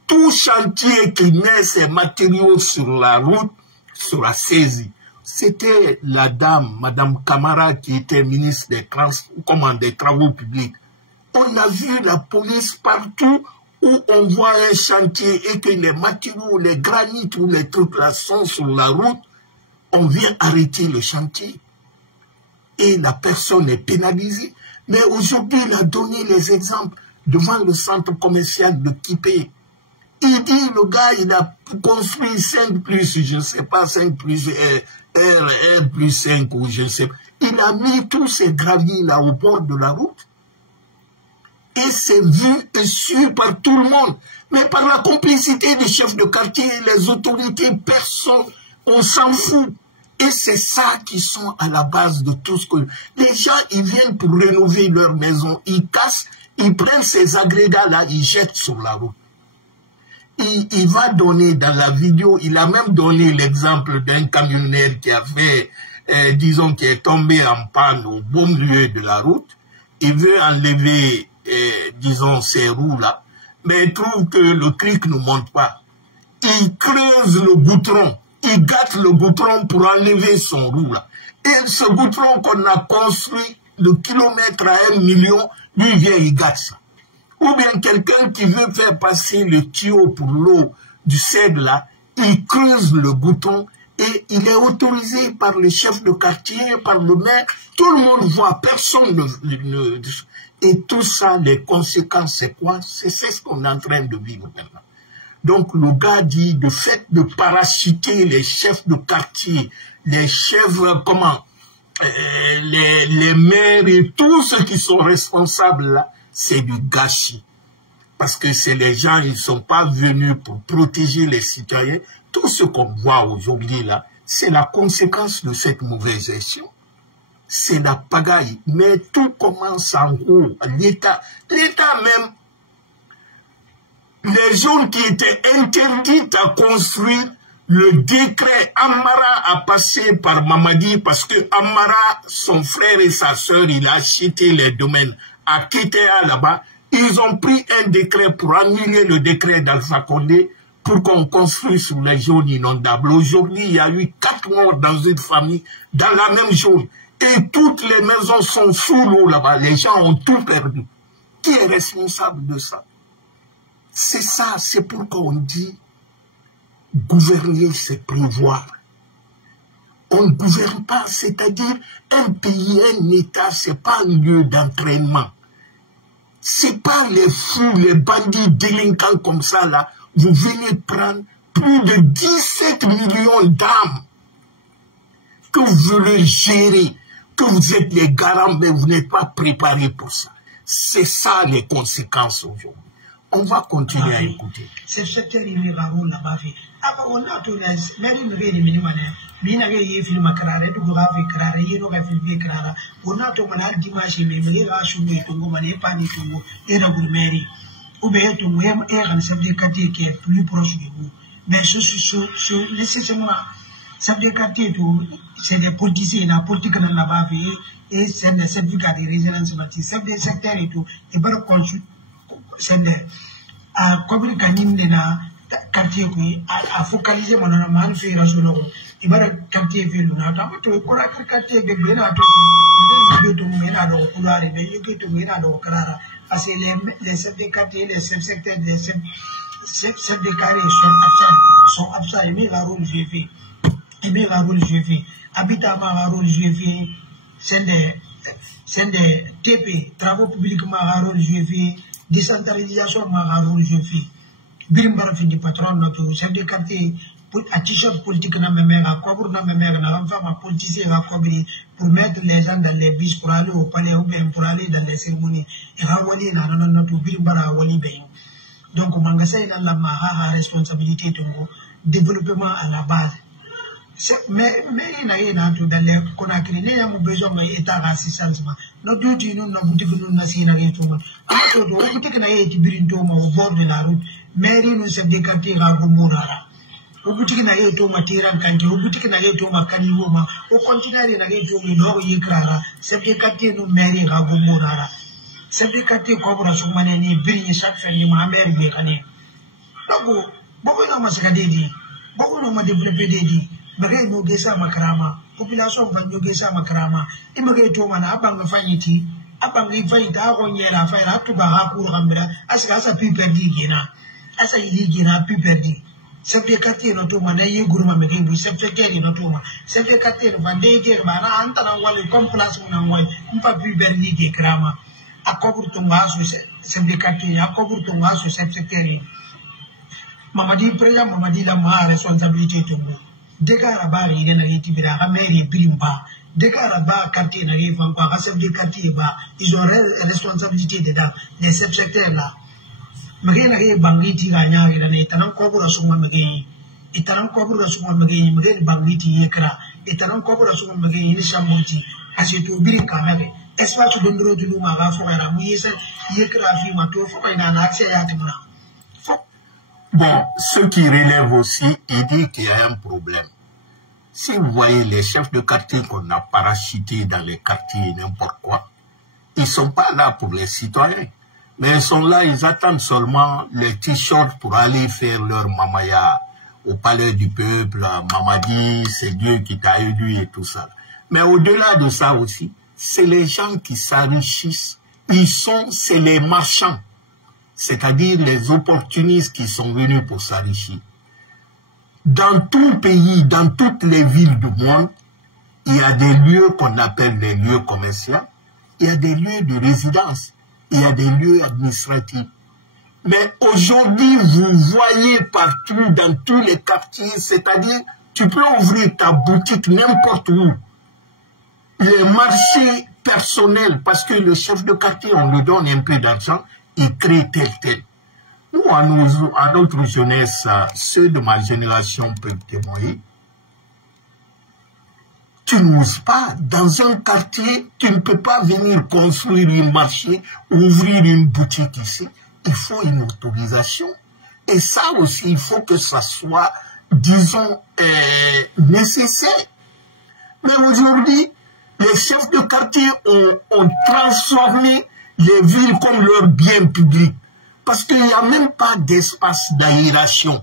Tout chantier qui met ses matériaux sur la route sera saisi. C'était la dame, Madame Camara, qui était ministre des Travaux publics. On a vu la police partout où on voit un chantier et que les matériaux, les granites ou les trucs là sont sur la route. on vient arrêter le chantier et la personne est pénalisée. Mais aujourd'hui, il a donné les exemples devant le centre commercial de Kipé. Il dit, le gars, il a construit 5 plus, je ne sais pas, 5 plus R plus 5 ou je ne sais pas. Il a mis tous ces graviers là au bord de la route. Et c'est vu et su par tout le monde. Mais par la complicité des chefs de quartier, les autorités, personne, on s'en fout. Et c'est ça qui sont à la base de tout ce que... Les gens, ils viennent pour rénover leur maison. Ils cassent, ils prennent ces agrégats-là, ils jettent sur la route. Il va donner dans la vidéo, il a même donné l'exemple d'un camionneur qui a fait, disons, qui est tombé en panne au bon milieu de la route. Il veut enlever, disons, ces roues-là, mais il trouve que le cric ne monte pas. Il creuse le goudron, il gâte le goudron pour enlever son roue-là. Et ce goudron qu'on a construit de kilomètre à 1 million, lui vient, il gâte ça. Ou bien quelqu'un qui veut faire passer le tuyau pour l'eau du sève là, il creuse le bouton et il est autorisé par le chef de quartier, par le maire. Tout le monde voit, personne ne... Et tout ça, les conséquences, c'est quoi? C'est ce qu'on est en train de vivre maintenant. Donc le gars dit, de fait de parachuter les chefs de quartier, les chefs, les maires et tous ceux qui sont responsables là, c'est du gâchis. Parce que c'est les gens, ils ne sont pas venus pour protéger les citoyens. Tout ce qu'on voit aujourd'hui là, c'est la conséquence de cette mauvaise gestion. C'est la pagaille. Mais tout commence en haut. L'État même, les zones qui étaient interdites à construire, le décret Amara a passé par Mamadi parce que Amara, son frère et sa sœur, il a acheté les domaines à Kétéa là-bas. Ils ont pris un décret pour annuler le décret d'Alpha Condé pour qu'on construise sur les zones inondables. Aujourd'hui, il y a eu 4 morts dans une famille, dans la même zone. Et toutes les maisons sont sous l'eau là-bas. Les gens ont tout perdu. Qui est responsable de ça? C'est ça, c'est pourquoi on dit gouverner, c'est prévoir. On ne gouverne pas, c'est-à-dire un pays, un État, c'est pas un lieu d'entraînement. C'est pas les fous, les bandits délinquants comme ça là. Vous venez prendre plus de 17 millions d'âmes que vous voulez gérer, que vous êtes les garants, mais vous n'êtes pas préparés pour ça. C'est ça les conséquences aujourd'hui. On va continuer à écouter. C'est ce que il va rouler là-bas. On a tout les mères ne viennent minimum. Mina ye film karare du gravi karare yeno ga film karara. On a tout manal dimanche mais me ga choué tongo mané pani tongo et na gourmeri. Ou bien tout même et un chef de quartier qui est plus proche de vous. Mais ce nécessairement chef de quartier tout c'est des politiciens la politique dans là-bas et c'est des certificats de résidence bâti chef de secteur et tout et pas conçu c'est à combien de na quartier qui a focalisé mon man fait rationnement et bara quartier ville na to ko ra quartier de bena to de mena do couloir de yeke to mena do karara parce que les chefs de quartier les chefs secteurs les chefs de carré sont absents et mais la rôle je fais et mais la rôle je fais habitement la rôle je fais c'est des TP travaux publics ma rôle je fais décentralisation ma rôle je fais birimbar fi di patron notre chef de quartier à t-shirt politique na memera cobre na memera na femme politicien à cobrir pour mettre les gens dans les bus pour aller au palais ou bien pour aller dans les cérémonies et rawali na notre birimbar wali ben donc mangasa dans la maha responsabilité de développement à la base mais il na tout dans les Conakry il y a besoin d'état assistance no duty nous na boutique nous na sina tout le monde to boutique na yeti birinto au bord de la route mairie nous chef de quartier ga gomorara au boutique na yeto matira kanki au boutique na yeto makani woma au continent na yeto no yikrara chef de quartier nous mairie ga gomorara chef de quartier cobra sumane ni birini chaque fin de ma mairie be kané donc boko na maskadedi boko no ma développer dedi bagay no gesa makarama population ba no gesa makarama image to mana abanga fanyiti abanga ifayita ko nyela fayra to ba ha ku rambira asika sa pi perdi gina asa ili gina pi perdi chef de quartier no tuma na yi guruma me ngi chef de quartier no tuma chef de quartier va ndege ba na anta na wale comme place na ngoy mpa pi berni de krama akobur to ngaso chef de quartier akobur to ngaso chef de quartier mamadi preya mamadi la ma responsabilité to mo dega rabari ide na yiti bira ha mairie birimba dega raba quartier na yi fan kwa chef de quartier ba ils ont responsabilité dedans les chef secteur là magena ke bangiti ga nyaari da ne tanan kobura suma magei itanan kobura suma magei magei bangiti yekra itanan kobura suma magei ni shamurti asitu birin ka habe espace dondoro dulu ma ga fo era mu yesa yekra fi ma to fo ina na accès ya timuna. Bon, ce qui relève aussi, il dit qu'il y a un problème. Si vous voyez les chefs de quartier qu'on a parachutés dans les quartiers n'importe quoi, ils sont pas là pour les citoyens. Mais ils sont là, ils attendent seulement les t-shirts pour aller faire leur mamaya au palais du peuple, Mamadi, c'est Dieu qui t'a élu et tout ça. Mais au-delà de ça aussi, c'est les gens qui s'enrichissent. C'est les marchands, c'est-à-dire les opportunistes qui sont venus pour s'enrichir. Dans tout le pays, dans toutes les villes du monde, il y a des lieux qu'on appelle les lieux commerciaux, il y a des lieux de résidence. Il y a des lieux administratifs. Mais aujourd'hui, vous voyez partout, dans tous les quartiers, c'est-à-dire, tu peux ouvrir ta boutique n'importe où. Les marchés personnels, parce que le chef de quartier, on lui donne un peu d'argent, il crée tel. Nous, à notre jeunesse, ceux de ma génération peuvent témoigner. Tu n'oses pas, dans un quartier, tu ne peux pas venir construire un marché, ouvrir une boutique ici. Il faut une autorisation. Et ça aussi, il faut que ça soit, disons, nécessaire. Mais aujourd'hui, les chefs de quartier ont transformé les villes comme leur bien public. Parce qu'il n'y a même pas d'espace d'aération.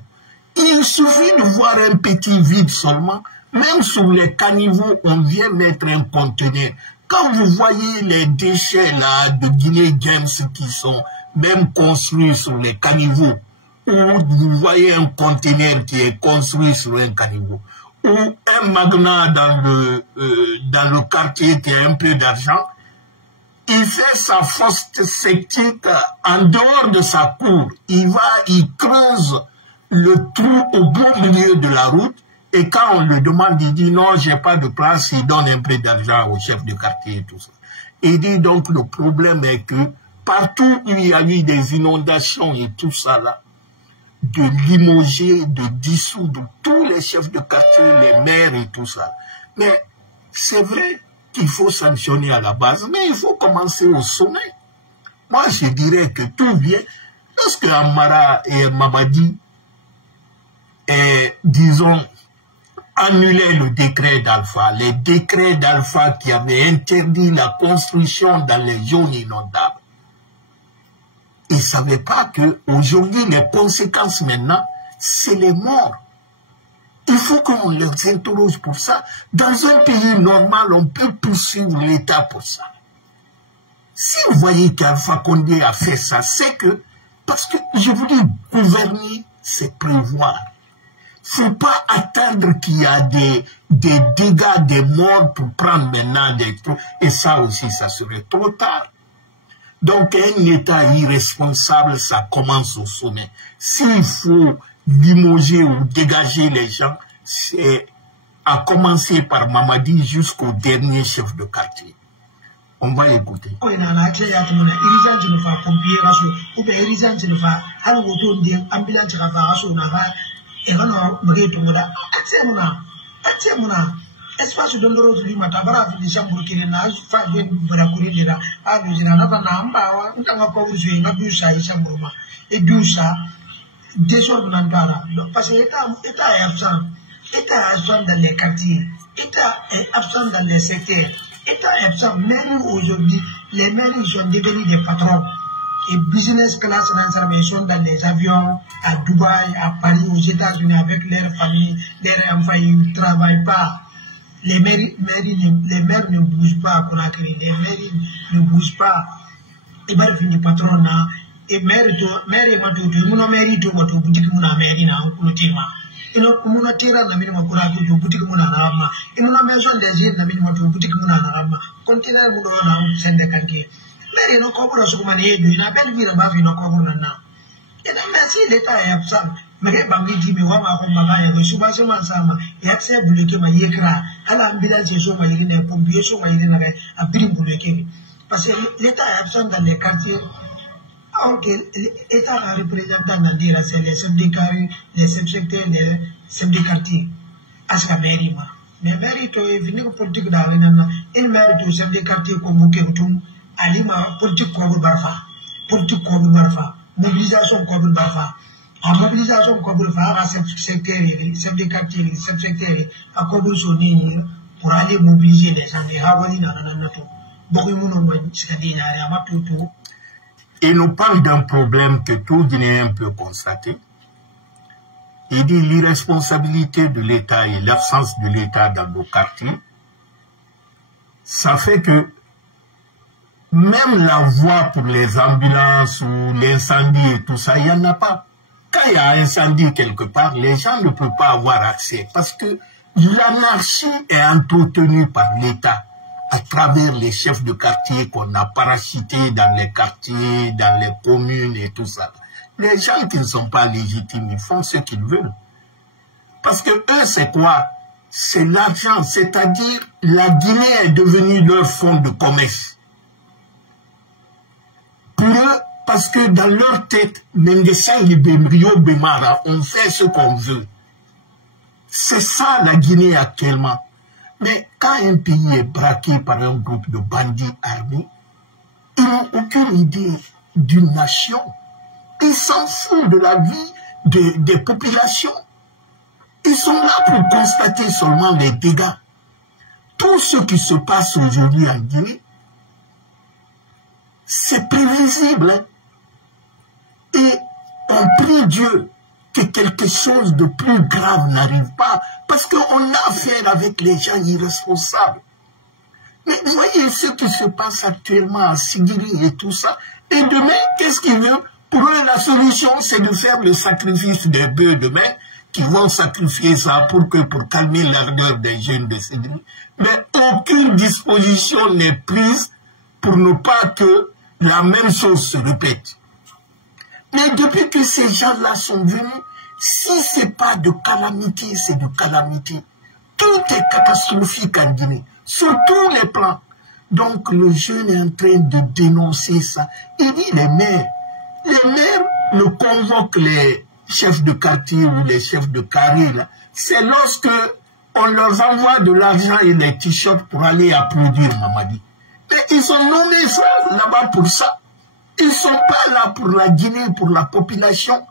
Il suffit de voir un petit vide seulement. Même sur les caniveaux, on vient mettre un conteneur. Quand vous voyez les déchets là de Guinée James qui sont même construits sur les caniveaux, ou vous voyez un conteneur qui est construit sur un caniveau, ou un magnat dans le quartier qui a un peu d'argent, il fait sa fosse septique en dehors de sa cour. Il creuse le trou au beau milieu de la route. Et quand on le demande, il dit non, j'ai pas de place, il donne un peu d'argent au chef de quartier et tout ça. Il dit donc le problème est que partout où il y a eu des inondations et tout ça là, de limoger, de dissoudre tous les chefs de quartier, les maires et tout ça. Mais c'est vrai qu'il faut sanctionner à la base, mais il faut commencer au sommet. Moi, je dirais que tout vient, lorsque Amara et Mamadi, disons, annuler le décret d'Alpha, les décrets d'Alpha qui avaient interdit la construction dans les zones inondables. Ils ne savaient pas qu'aujourd'hui, les conséquences maintenant, c'est les morts. Il faut qu'on les interroge pour ça. Dans un pays normal, on peut poursuivre l'État pour ça. Si vous voyez qu'Alpha Condé a fait ça, c'est que, parce que je vous dis, gouverner, c'est prévoir. Il ne faut pas attendre qu'il y a des dégâts, des morts pour prendre maintenant des trucs. Et ça aussi, ça serait trop tard. Donc, un État irresponsable, ça commence au sommet. S'il faut limoger ou dégager les gens, c'est à commencer par Mamadi jusqu'au dernier chef de quartier. On va écouter. Espace dondoro tuli matabara fi December kile na fa ben barakuri dira a lujina na bana ambawa ntanga ko uzu na dusa December ma e dusa désordre na dara parce que état est absent dans les quartiers, état est absent dans les secteurs, état est absent même aujourd'hui les maires sont devenus des patrons et business class ils sont dans les avions à Dubaï, à Paris, aux États-Unis avec leurs familles, leurs enfants ils ne travaillent pas. Les maires ne bougent pas à Conakry, les maires ne bougent pas. Ils vont finir patron e mere matutu muno meri to watu boutique muna meri na kuno tema ino muna tira na mini makura to boutique muna na rama ino maison des na mini matu boutique muna na rama container muno na sende kanke meri no kobura so kuma ne edu ina ben vira ba fi no kobura na ina merci l'état ya psa mege bangi jimi wa ma ko magaya go suba so man sama ya se bloquer ma yekra ala ambulance so ma yiri ne pompier so ma yiri na a biri bloquer parce que l'état est absent dans les quartiers. Ok, l'État a représenté dans dire c'est les chefs de carré, les subsecteurs, les chefs de quartier. Aska mairie ma. Mais mairie to est venu politique d'Avenana. Il mairie to chef de quartier comme Boukentoum. Alima politique comme Barfa. Politique comme Barfa. Mobilisation comme Barfa. En mobilisation comme Barfa, chef de quartier, subsecteur, à Kobo Soni pour aller mobiliser les gens. Les Havani Nananato. Il nous parle d'un problème que tout Guinéen peut constater. Il dit l'irresponsabilité de l'État et l'absence de l'État dans nos quartiers. Ça fait que même la voie pour les ambulances ou l'incendie et tout ça, il n'y en a pas. Quand il y a un incendie quelque part, les gens ne peuvent pas avoir accès parce que l'anarchie est entretenue par l'État à travers les chefs de quartier qu'on a parachutés dans les quartiers, dans les communes et tout ça. Les gens qui ne sont pas légitimes, ils font ce qu'ils veulent. Parce que eux, c'est quoi? C'est l'argent, c'est-à-dire la Guinée est devenue leur fonds de commerce. Pour eux, parce que dans leur tête, Mengessin et Rio Bemara, on fait ce qu'on veut. C'est ça la Guinée actuellement. Mais quand un pays est braqué par un groupe de bandits armés, ils n'ont aucune idée d'une nation. Ils s'en foutent de la vie des populations. Ils sont là pour constater seulement les dégâts. Tout ce qui se passe aujourd'hui en Guinée, c'est prévisible. Hein? Et on prie Dieu que quelque chose de plus grave n'arrive pas, parce qu'on a affaire avec les gens irresponsables. Mais vous voyez ce qui se passe actuellement à Sigiri et tout ça. Et demain, qu'est-ce qu'ils veulent? Pour eux, la solution, c'est de faire le sacrifice des bœufs demain, qui vont sacrifier ça pour calmer l'ardeur des jeunes de Sigiri. Mais aucune disposition n'est prise pour ne pas que la même chose se répète. Mais depuis que ces gens-là sont venus, si ce n'est pas de calamité, c'est de calamité. Tout est catastrophique en Guinée, sur tous les plans. Donc le jeune est en train de dénoncer ça. Il dit les maires ne convoquent les chefs de quartier ou les chefs de carré. C'est lorsque on leur envoie de l'argent et des t-shirts pour aller applaudir Mamadi. Et ils ont nommé ça là-bas pour ça. Ils ne sont pas là pour la Guinée, pour la population.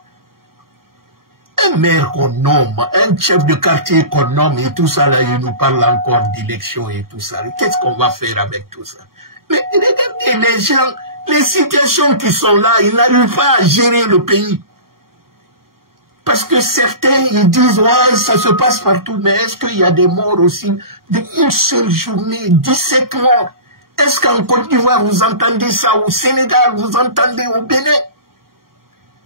Un maire qu'on nomme, un chef de quartier qu'on nomme et tout ça, là, il nous parle encore d'élections et tout ça. Qu'est-ce qu'on va faire avec tout ça? Mais regardez les gens, les situations qui sont là, ils n'arrivent pas à gérer le pays. Parce que certains, ils disent, ouais, ça se passe partout, mais est-ce qu'il y a des morts aussi? Une seule journée, 17 morts. Est-ce qu'en Côte d'Ivoire, vous entendez ça? Au Sénégal, vous entendez au Bénin?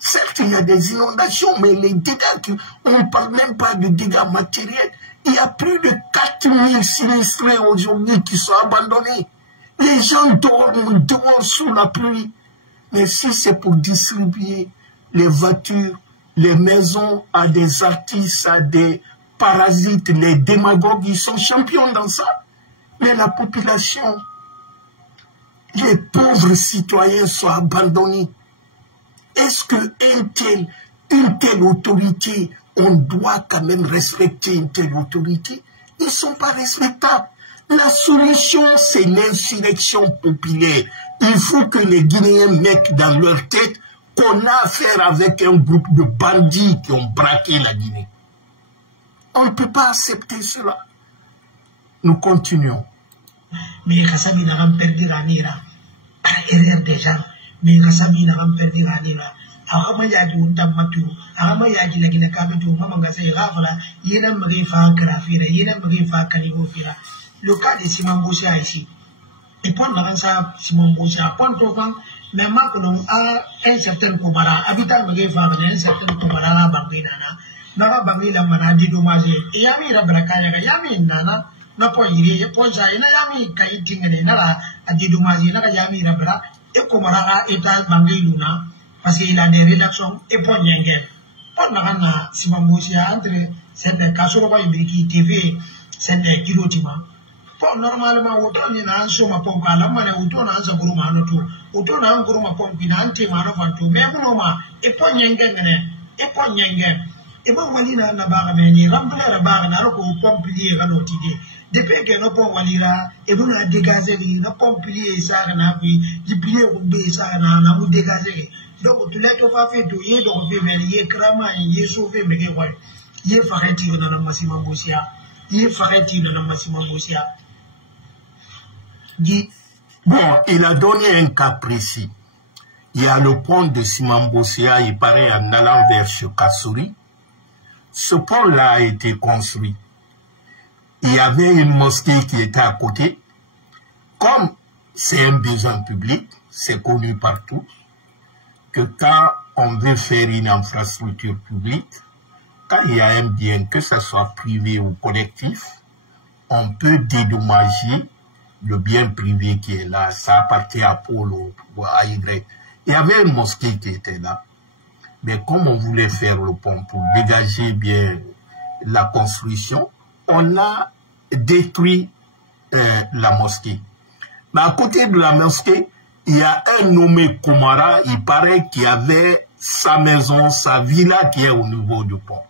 Certes, il y a des inondations, mais les dégâts, on ne parle même pas de dégâts matériels. Il y a plus de 4000 sinistrés aujourd'hui qui sont abandonnés. Les gens dorment dehors sous la pluie. Mais si c'est pour distribuer les voitures, les maisons à des artistes, à des parasites, les démagogues, ils sont champions dans ça. Mais la population, les pauvres citoyens sont abandonnés. Est-ce une telle autorité, on doit quand même respecter une telle autorité? Ils ne sont pas respectables. La solution, c'est l'insurrection populaire. Il faut que les Guinéens mettent dans leur tête qu'on a affaire avec un groupe de bandits qui ont braqué la Guinée. On ne peut pas accepter cela. Nous continuons. Mais Kassabi n'a pas perdu la nira. Erreur des gens. Mais Kassabi n'a pas perdu la nira. Ahama yaji utamatu, ahama yaji la Guinée kabetu, mamangasa yagafala, yena mrifa karafira, yena mrifa kanigofira. Le cas de Simon Boussa ici. Et pour Naransa, Simon Boussa, point mais ma kono a un certain komara habitant me fa un certain komara la bangina na bangi la mana dédommagé et yami rabrakanya ga yami nana na po yire po jai na yami kai tingene na la a dédommagé na ga yami rabra et komara eta bangi luna parce qu'il a des rédactions et po nyenge po na simambosia entre cette kasoro ko ibiki TV cette kilotima po normalement auto ni na so ma po kala mane auto na anza guruma no to auto na guruma po pinante ma no fanto me mo ma e po nyenge ngene e po nyenge e ba walina na ba me ni rambla ba na ro ko pomplier ga no tide depuis que no po walira e bu na dégager ni no pomplier sa na bi di plier ko be sa na mu dégager donc tu l'as to fa fait to ye donc be me ye krama ye sauver me ke wa ye fareti na masima bosia ye fareti na masima bosia. Bon, il a donné un cas précis. Il y a le pont de Simambosia, il paraît en allant vers Chokasuri. Ce pont-là a été construit. Il y avait une mosquée qui était à côté. Comme c'est un besoin public, c'est connu partout, que quand on veut faire une infrastructure publique, quand il y a un bien, que ce soit privé ou collectif, on peut dédommager le bien privé qui est là. Ça appartient à Paul ou à Y. Il y avait une mosquée qui était là. Mais comme on voulait faire le pont pour dégager bien la construction, on a détruit la mosquée. Mais à côté de la mosquée, il y a un nommé Komara, il paraît qu'il avait sa maison, sa villa qui est au niveau du pont.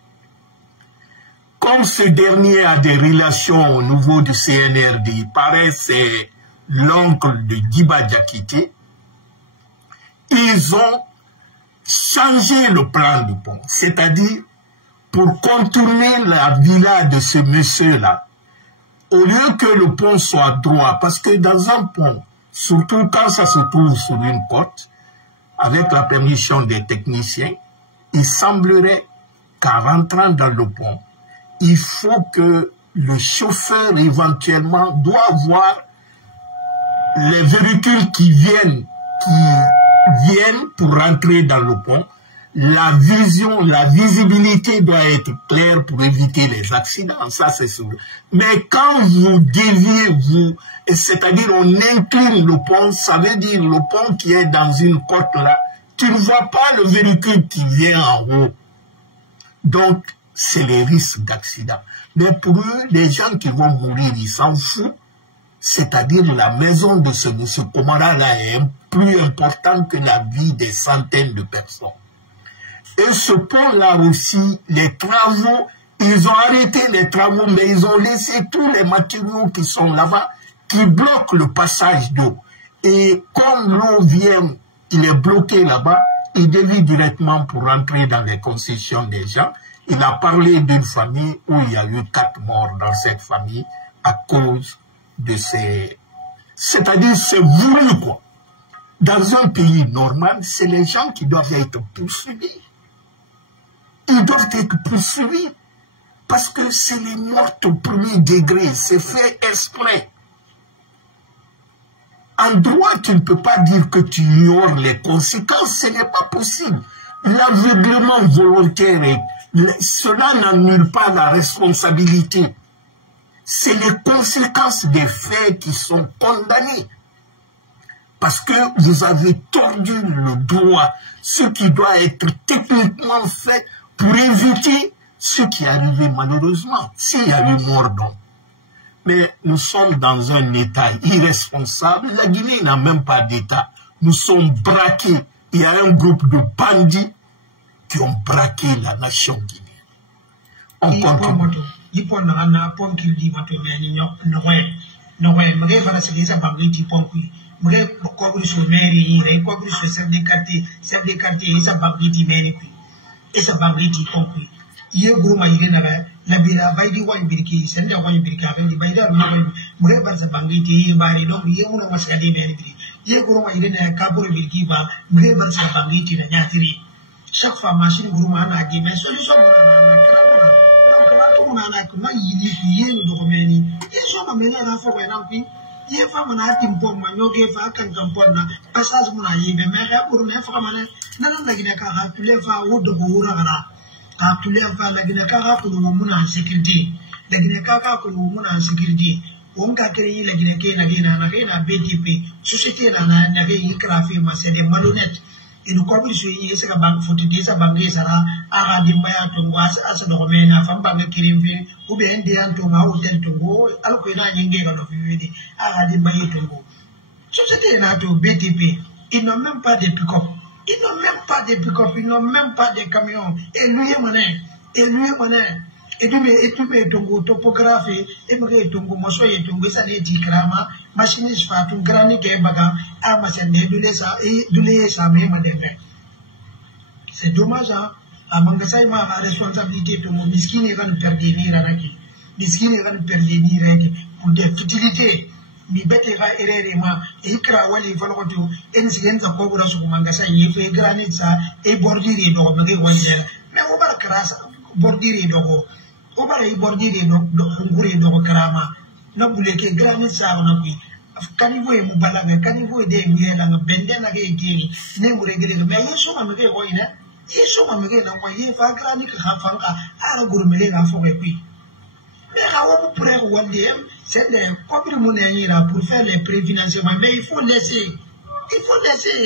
Comme ce dernier a des relations au niveau du CNRD, il paraît c'est l'oncle de Giba Diakité, ils ont changé le plan du pont. C'est-à-dire, pour contourner la villa de ce monsieur-là, au lieu que le pont soit droit, parce que dans un pont, surtout quand ça se trouve sur une côte, avec la permission des techniciens, il semblerait qu'en rentrant dans le pont, il faut que le chauffeur éventuellement doit voir les véhicules qui viennent pour rentrer dans le pont. La vision, la visibilité doit être claire pour éviter les accidents, ça c'est sûr. Mais quand vous déviez, c'est-à-dire on incline le pont, ça veut dire le pont qui est dans une côte là, tu ne vois pas le véhicule qui vient en haut. Donc, c'est les risques d'accident. Mais pour eux, les gens qui vont mourir, ils s'en foutent. C'est-à-dire la maison de ce monsieur Komara-là est plus importante que la vie des centaines de personnes. Et ce pont-là aussi, les travaux, ils ont arrêté les travaux, mais ils ont laissé tous les matériaux qui sont là-bas, qui bloquent le passage d'eau. Et comme l'eau vient, il est bloqué là-bas, il dévie directement pour rentrer dans les concessions des gens. Il a parlé d'une famille où il y a eu 4 morts dans cette famille à cause de ces... C'est-à-dire, c'est voulu, quoi. Dans un pays normal, c'est les gens qui doivent être poursuivis. Ils doivent être poursuivis parce que c'est les morts au premier degré, c'est fait exprès. En droit, tu ne peux pas dire que tu ignores les conséquences, ce n'est pas possible. L'aveuglement volontaire, cela n'annule pas la responsabilité. C'est les conséquences des faits qui sont condamnés. Parce que vous avez tordu le droit, ce qui doit être techniquement fait pour éviter ce qui est arrivé malheureusement, s'il y a eu mort d'homme. Mais nous sommes dans un État irresponsable. La Guinée n'a même pas d'État. Nous sommes braqués. Il y a un groupe de bandits qui ont braqué la nation guinéenne. On continue. La bira baidi wani biriki senda wani biriki avendi baida wani mure barza bangiti bari donc ye muno masadi meni biri ye guruma irena kabore biriki ba mure barza bangiti na nyatiri chaque fois machine guruma ana agi mais solution na kramona donc la to na na ko na yili ye ndo meni ye so ma mena na fo na pi ye fa mana timpon ma nyoge fa kan kampon na passage muna yibe me ha pour me fa mana nan la gina ka ha tule fa wodo ko wura gara ka tule fa la gina ka ha ko muna sécurité la gina ka ko muna sécurité on ka kere yi la gina ke na BTP société na ke yi krafi ma c'est des malhonnêtes il ko bi so yi se ka bank futi de sa bank sara ara dimba ya to ngwas asa do me na fam bank kirim fi ou bien ndi an to ma hotel to go al ko ina nyenge ka do fi wi ara dimba yi to go société na to BTP ils n'ont même pas de pick-up ils n'ont même pas de camions et lui et tu me tongo topographie et me tongo moso et tongo ça ne dit krama machine fa tu grani ke baga a masende dule ça me mademe c'est dommage hein a mangasa ma responsabilité to miskini kan perdre raki miskini kan perdre raki pour des futilités mi bete ga erere ma ikra wali falgoto en sigenza ko bura su mangasa yi fe grani sa e bordiri do me ke wanyela me o bar krasa bordiri do o bara i bordiri do nguri do karama na buleke grani sa na ku kanivo e mubalanga kanivo de ngela nga bende na ke giri ne muregere me yeso ma me ke woina yeso ma me ke na wa ye fa grani ka fanka ara gurmele nga fo ke pi mais ka wo pour waldie c'est le copri monera pour faire les préfinancements mais il faut laisser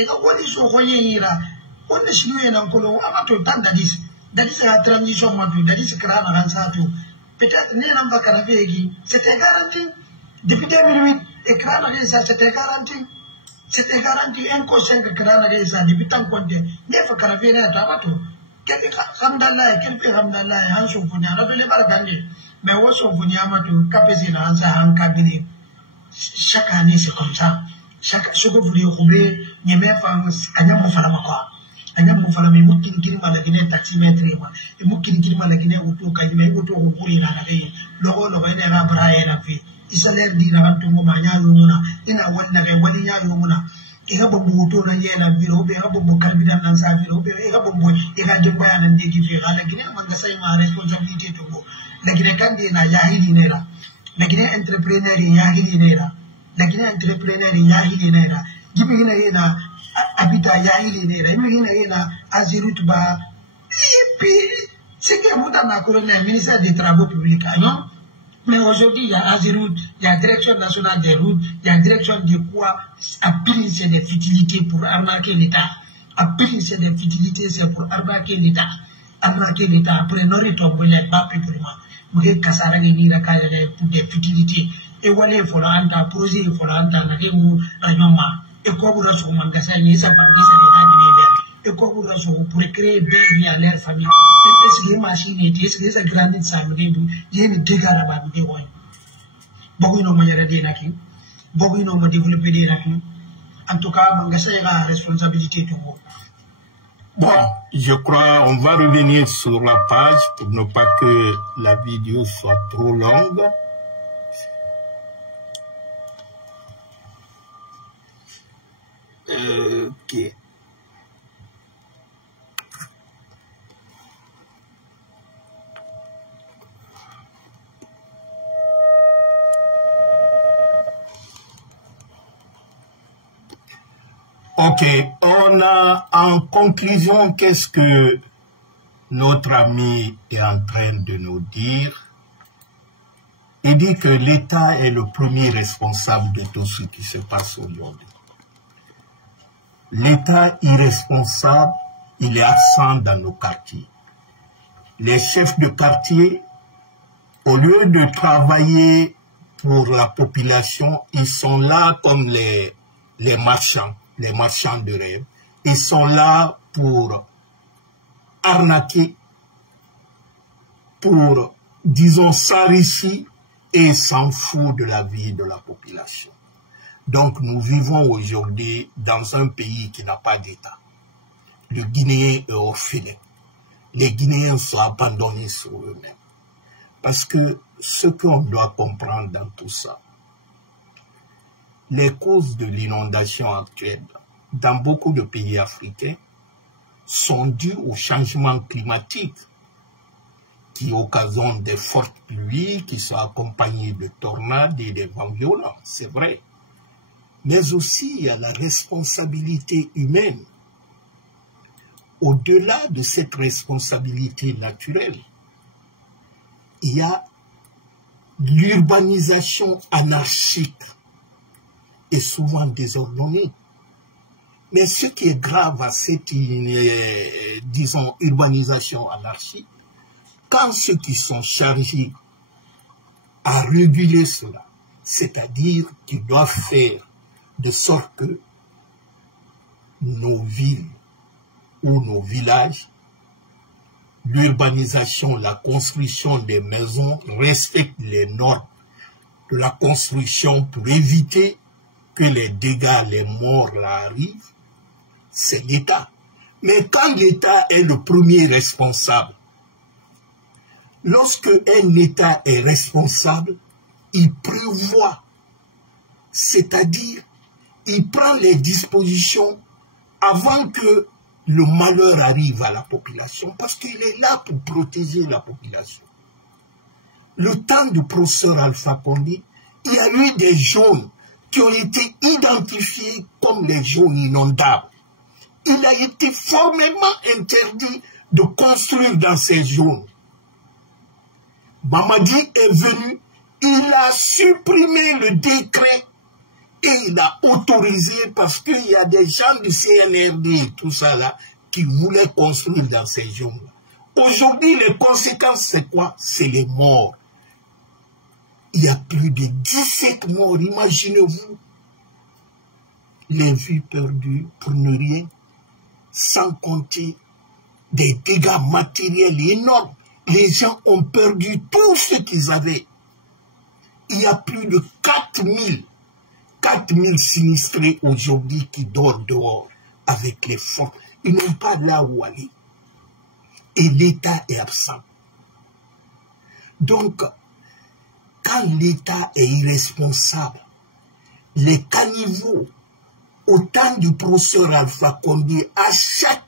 ka wali so ko yira on ne chinois na ko amato tanda dis dadis la transition moi dadis kra na ransato peut-être ne namba kana vegi c'était garanti depuis 2008 et kra na ça c'était garanti 1,5 kra na ça depuis tant compte ne fa kana vegi na tabato quelque hamdallah han so funya rabele bargande mais wo so funya mato kapesi na ansa han kabini chaque année c'est comme ça chaque soko vuri khobe nyeme fa anyam fala makwa anyam fala me mukini mala gine taximetre ma e mukini mala gine auto kanyime auto ko kuri na kai logo ina ra braye na fi isaler di na bantu mo manya yumuna ina wanda kai wani ya yumuna e ga bombo auto na yena biro be ga bombo kalbida nan sa biro be e ga bombo e ga de bayanan de ki fi gala gine man ga sai ma responsabilité to go la gine kandi na yahidi nera la gine entrepreneur yahidi nera gibi hina yena habita yahidi nera imi hina yena azirut ba pi c'est que vous dans le ministère des Travaux publics non mais aujourd'hui il y a Azirut, il y a Direction nationale des routes, il y a Direction de quoi appeler c'est des futilités pour arnaquer l'État. Appeler c'est des futilités c'est pour arnaquer l'État. Arnaquer l'État après n'aurait tombé les bas peulement. Vous voyez Kassara ni la carrière pour des futilités. Et voilà il faut l'entendre projet il faut l'entendre na kemu ranyoma. Et quoi vous rassurez mangasa ni ça parmi ça et quoi vous rassurez pour créer bien à leur famille. Est-ce que les machines est-ce que ça grandit ça me dit j'ai mis dégâts là-bas de ouais beaucoup non manière de naki beaucoup non me développer de naki en tout cas mangasa y a responsabilité tout bon je crois on va revenir sur la page pour ne pas que la vidéo soit trop longue. Ok. Ok, on a en conclusion qu'est-ce que notre ami est en train de nous dire. Il dit que l'État est le premier responsable de tout ce qui se passe aujourd'hui. L'État irresponsable, il est absent dans nos quartiers. Les chefs de quartier, au lieu de travailler pour la population, ils sont là comme les marchands de rêve. Ils sont là pour arnaquer, pour, disons, s'enrichir et s'en foutre de la vie de la population. Donc nous vivons aujourd'hui dans un pays qui n'a pas d'État. Le Guinéen est orphelin. Les Guinéens sont abandonnés sur eux-mêmes. Parce que ce qu'on doit comprendre dans tout ça, les causes de l'inondation actuelle dans beaucoup de pays africains sont dues au changement climatique qui occasionne des fortes pluies qui sont accompagnées de tornades et de vents violents. C'est vrai. Mais aussi, il y a la responsabilité humaine. Au-delà de cette responsabilité naturelle, il y a l'urbanisation anarchique et souvent désordonnée. Mais ce qui est grave à cette, disons, urbanisation anarchique, quand ceux qui sont chargés à réguler cela, c'est-à-dire qu'ils doivent faire de sorte que nos villes ou nos villages, l'urbanisation, la construction des maisons respectent les normes de la construction pour éviter que les dégâts, les morts là arrivent, c'est l'État. Mais quand l'État est le premier responsable, lorsque un État est responsable, il prévoit, c'est-à-dire il prend les dispositions avant que le malheur arrive à la population, parce qu'il est là pour protéger la population. Le temps du professeur Alpha Condé, il y a eu des zones qui ont été identifiées comme les zones inondables. Il a été formellement interdit de construire dans ces zones. Mamadi est venu, il a supprimé le décret et il a autorisé parce qu'il y a des gens du CNRD et tout ça là qui voulaient construire dans ces zones. Aujourd'hui, les conséquences, c'est quoi? C'est les morts. Il y a plus de 17 morts, imaginez-vous. Les vies perdues pour ne rien, sans compter des dégâts matériels énormes. Les gens ont perdu tout ce qu'ils avaient. Il y a plus de 4000 sinistrés aujourd'hui qui dorment dehors avec les forces. Ils n'ont pas là où aller. Et l'État est absent. Donc, quand l'État est irresponsable, les caniveaux, au temps du professeur Alpha Condé, à chaque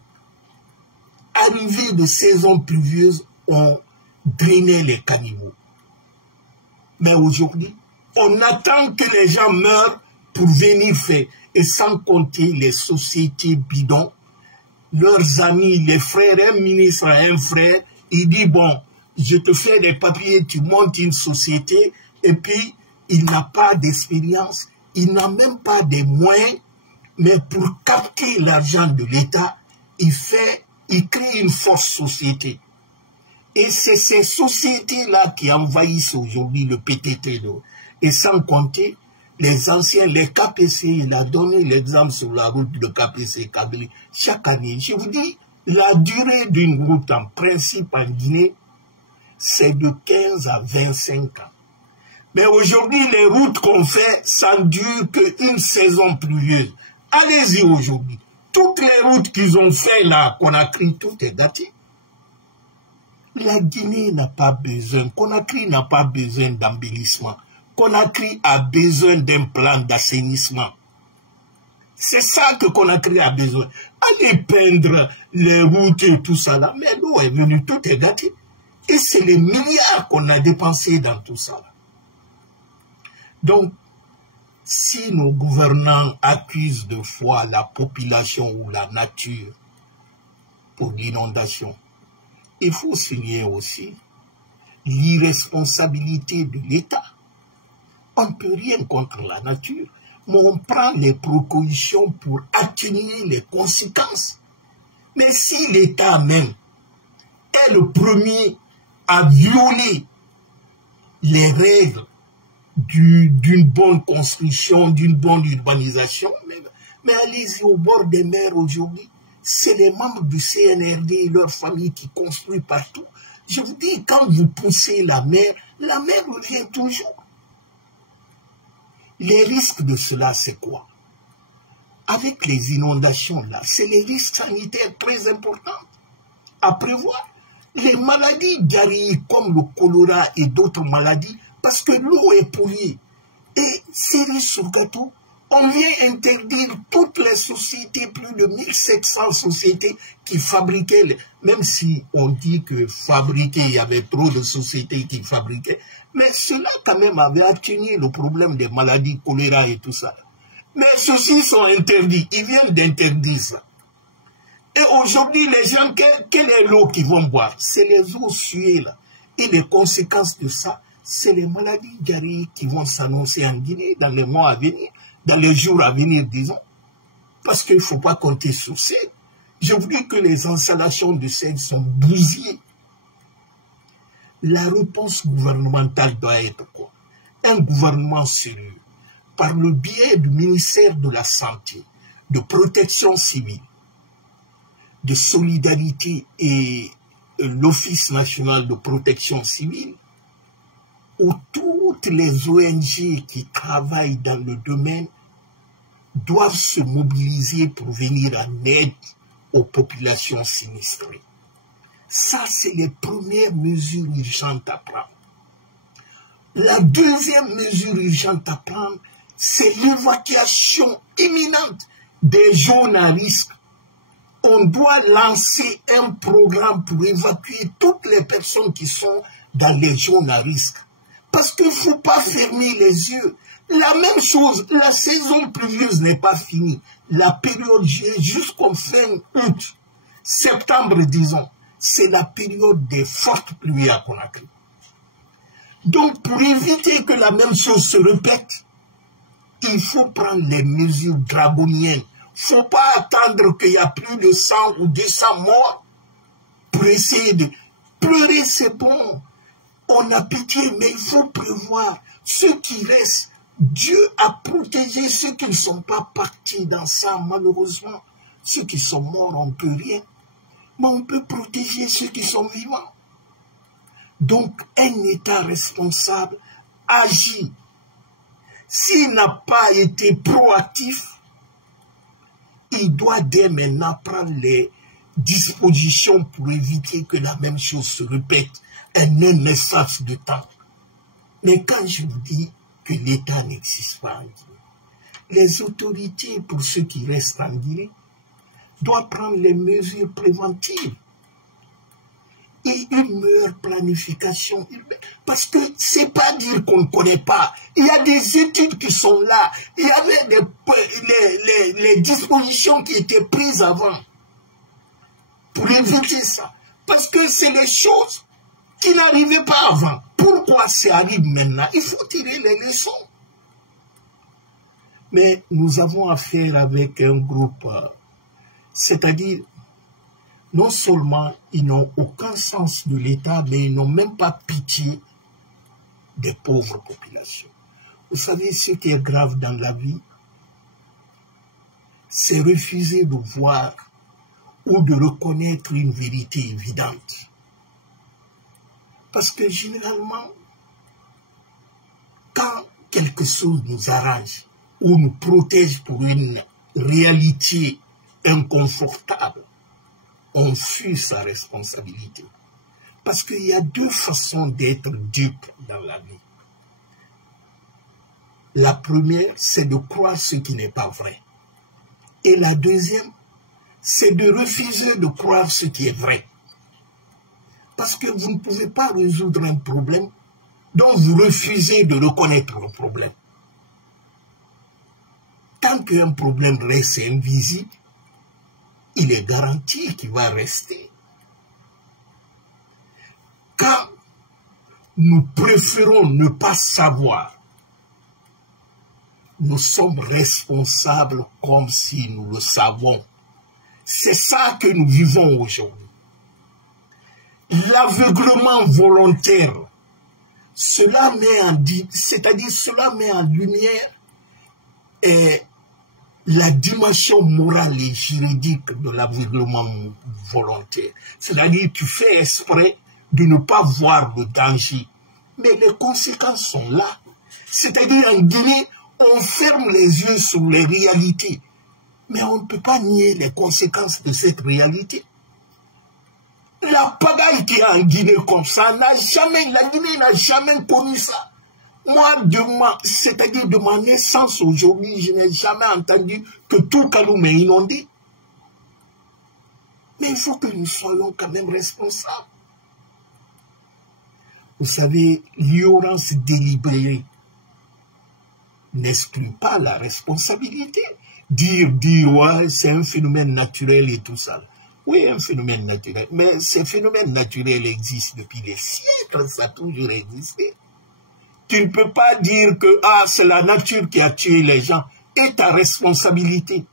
arrivée de saison pluvieuse, on drainait les caniveaux. Mais aujourd'hui, on attend que les gens meurent pour venir faire. Et sans compter les sociétés bidons, leurs amis, les frères, un ministre à un frère, il dit, bon, je te fais des papiers, tu montes une société, et puis il n'a pas d'expérience, il n'a même pas des moyens, mais pour capter l'argent de l'État, il crée une fausse société. Et c'est ces sociétés-là qui envahissent aujourd'hui le PTT. Et sans compter les anciens, les KPC, il a donné l'exemple sur la route de KPC Kabylie. Chaque année, je vous dis, la durée d'une route en principe en Guinée, c'est de 15 à 25 ans. Mais aujourd'hui, les routes qu'on fait, ça ne dure qu'une saison pluvieuse. Allez-y aujourd'hui. Toutes les routes qu'ils ont fait là, Conakry, tout est daté. La Guinée n'a pas besoin, Conakry n'a pas besoin d'embellissement. Conakry a besoin d'un plan d'assainissement. C'est ça que Conakry a besoin. Allez peindre les routes et tout ça là. Mais l'eau est venue, tout est daté. Et c'est les milliards qu'on a dépensés dans tout ça là. Donc, si nos gouvernants accusent de foi la population ou la nature pour l'inondation, il faut souligner aussi l'irresponsabilité de l'État. On ne peut rien contre la nature, mais on prend les précautions pour atténuer les conséquences. Mais si l'État même est le premier à violer les règles d'une bonne construction, d'une bonne urbanisation, mais allez-y au bord des mers aujourd'hui. C'est les membres du CNRD et leurs familles qui construisent partout. Je vous dis, quand vous poussez la mer revient toujours. Les risques de cela, c'est quoi? Avec les inondations, là, c'est les risques sanitaires très importants à prévoir. Les maladies diarrhéiques comme le choléra et d'autres maladies, parce que l'eau est polluée. Et cerise sur le gâteau, on vient interdire toutes les sociétés, plus de 1700 sociétés qui fabriquaient, même si on dit que fabriquer, il y avait trop de sociétés qui fabriquaient, mais cela quand même avait atténué le problème des maladies, choléra et tout ça. Mais ceux-ci sont interdits. Ils viennent d'interdire ça. Et aujourd'hui, les gens, quelle est l'eau qu'ils vont boire? C'est les eaux suées là. Et les conséquences de ça, c'est les maladies diarrhéiques qui vont s'annoncer en Guinée dans les mois à venir, dans les jours à venir, disons. Parce qu'il ne faut pas compter sur ça. Je vous dis que les installations de sel sont bousillées. La réponse gouvernementale doit être quoi? Un gouvernement sérieux, par le biais du ministère de la Santé, de Protection civile, de Solidarité et l'Office national de protection civile, où toutes les ONG qui travaillent dans le domaine doivent se mobiliser pour venir en aide aux populations sinistrées. Ça, c'est les premières mesures urgentes à prendre. La deuxième mesure urgente à prendre, c'est l'évacuation imminente des zones à risque. On doit lancer un programme pour évacuer toutes les personnes qui sont dans les zones à risque. Parce qu'il ne faut pas fermer les yeux. La même chose, la saison pluvieuse n'est pas finie. La période juillet jusqu'au fin août, septembre disons, c'est la période des fortes pluies à Conakry. Donc pour éviter que la même chose se répète, il faut prendre les mesures draconiennes. Il ne faut pas attendre qu'il y a plus de 100 ou 200 morts pour essayer de pleurer, c'est bon. On a pitié, mais il faut prévoir ceux qui restent. Dieu a protégé ceux qui ne sont pas partis dans ça, malheureusement. Ceux qui sont morts, on ne peut rien. Mais on peut protéger ceux qui sont vivants. Donc, un État responsable agit. S'il n'a pas été proactif, il doit dès maintenant prendre les dispositions pour éviter que la même chose se répète un espace de temps. Mais quand je vous dis que l'État n'existe pas en Guinée, les autorités, pour ceux qui restent en Guinée, doivent prendre les mesures préventives et une meilleure planification. Parce que c'est pas dire qu'on ne connaît pas. Il y a des études qui sont là. Il y avait les dispositions qui étaient prises avant pour éviter ça. Parce que c'est les choses qui n'arrivaient pas avant. Pourquoi ça arrive maintenant? Il faut tirer les leçons. Mais nous avons affaire avec un groupe, c'est-à-dire, non seulement ils n'ont aucun sens de l'État, mais ils n'ont même pas pitié des pauvres populations. Vous savez, ce qui est grave dans la vie, c'est refuser de voir ou de reconnaître une vérité évidente. Parce que généralement, quand quelque chose nous arrange ou nous protège pour une réalité inconfortable, on fuit sa responsabilité. Parce qu'il y a deux façons d'être dupe dans la vie. La première, c'est de croire ce qui n'est pas vrai. Et la deuxième, c'est de refuser de croire ce qui est vrai. Parce que vous ne pouvez pas résoudre un problème dont vous refusez de reconnaître le problème. Tant qu'un problème reste invisible, il est garanti qu'il va rester. Quand nous préférons ne pas savoir, nous sommes responsables comme si nous le savons. C'est ça que nous vivons aujourd'hui. L'aveuglement volontaire, cela met en lumière la dimension morale et juridique de l'aveuglement volontaire. C'est-à-dire tu fais exprès de ne pas voir le danger. Mais les conséquences sont là. C'est-à-dire en Guinée, on ferme les yeux sur les réalités. Mais on ne peut pas nier les conséquences de cette réalité. La pagaille qui est en Guinée comme ça, la Guinée n'a jamais connu ça. Moi, c'est-à-dire de ma naissance aujourd'hui, je n'ai jamais entendu que tout Kaloum est inondé. Mais il faut que nous soyons quand même responsables. Vous savez, l'ignorance délibérée n'exclut pas la responsabilité. Dire, ouais, c'est un phénomène naturel et tout ça. Oui, un phénomène naturel. Mais ces phénomènes naturels existent depuis des siècles, ça a toujours existé. Tu ne peux pas dire que c'est la nature qui a tué les gens et ta responsabilité.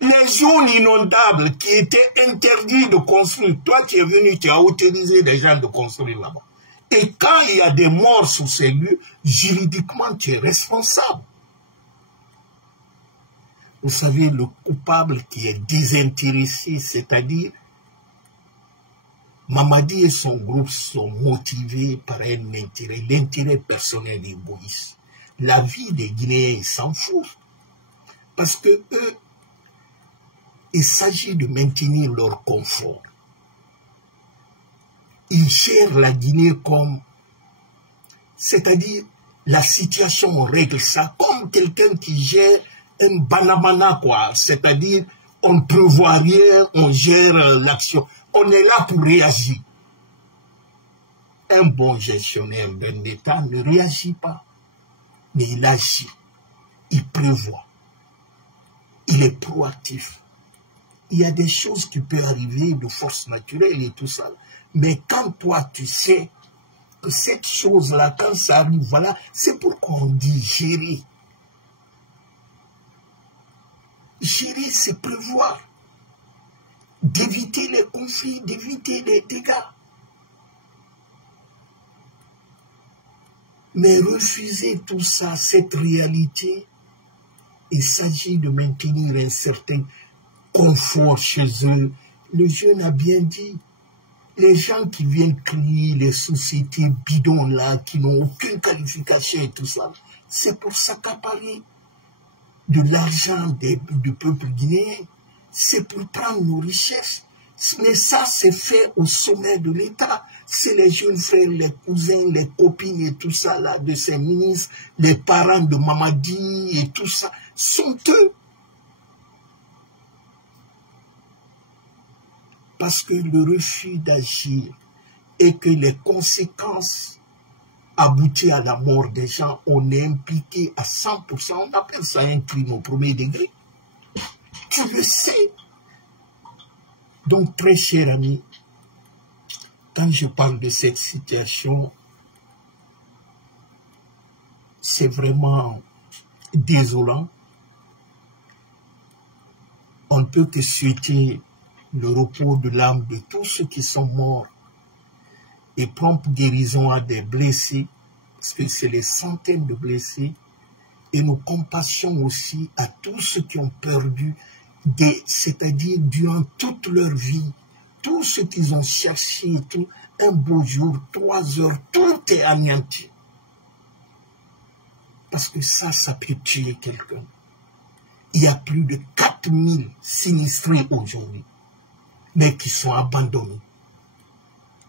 Les zones inondables qui étaient interdites de construire, toi tu es venu, tu as autorisé les gens de construire là-bas. Et quand il y a des morts sur ces lieux, juridiquement tu es responsable. Vous savez, le coupable qui est désintéressé, c'est-à-dire Mamadi et son groupe sont motivés par un intérêt, l'intérêt personnel égoïste. La vie des Guinéens, ils s'en foutent. Parce que eux, il s'agit de maintenir leur confort. Ils gèrent la Guinée comme, c'est-à-dire, la situation, on règle ça comme quelqu'un qui gère un banamana, quoi. C'est-à-dire, on ne prévoit rien, on gère l'action. On est là pour réagir. Un bon gestionnaire d'un État ne réagit pas, mais il agit. Il prévoit. Il est proactif. Il y a des choses qui peuvent arriver de force naturelle et tout ça. Mais quand toi, tu sais que cette chose-là, quand ça arrive, voilà, c'est pourquoi on dit gérer. Gérer, c'est prévoir. D'éviter les conflits, d'éviter les dégâts. Mais refuser tout ça, cette réalité, il s'agit de maintenir un certain confort chez eux. Le jeune a bien dit, les gens qui viennent crier les sociétés bidons là, qui n'ont aucune qualification et tout ça, c'est pour s'accaparer de l'argent du peuple guinéen. C'est pour prendre nos richesses. Mais ça, c'est fait au sommet de l'État. C'est les jeunes frères, les cousins, les copines et tout ça, là, de ces ministres, les parents de Mamadi et tout ça, sont eux. Parce que le refus d'agir et que les conséquences aboutissent à la mort des gens, on est impliqué à 100%. On appelle ça un crime au premier degré. Tu le sais. Donc, très cher ami, quand je parle de cette situation, c'est vraiment désolant. On ne peut que souhaiter le repos de l'âme de tous ceux qui sont morts et prompte guérison à des blessés, parce que c'est les centaines de blessés, et nos compassions aussi à tous ceux qui ont perdu, c'est-à-dire durant toute leur vie, tout ce qu'ils ont cherché, tout, un beau jour, 3 heures, tout est anéanti. Parce que ça peut tuer quelqu'un. Il y a plus de 4000 sinistrés aujourd'hui, mais qui sont abandonnés.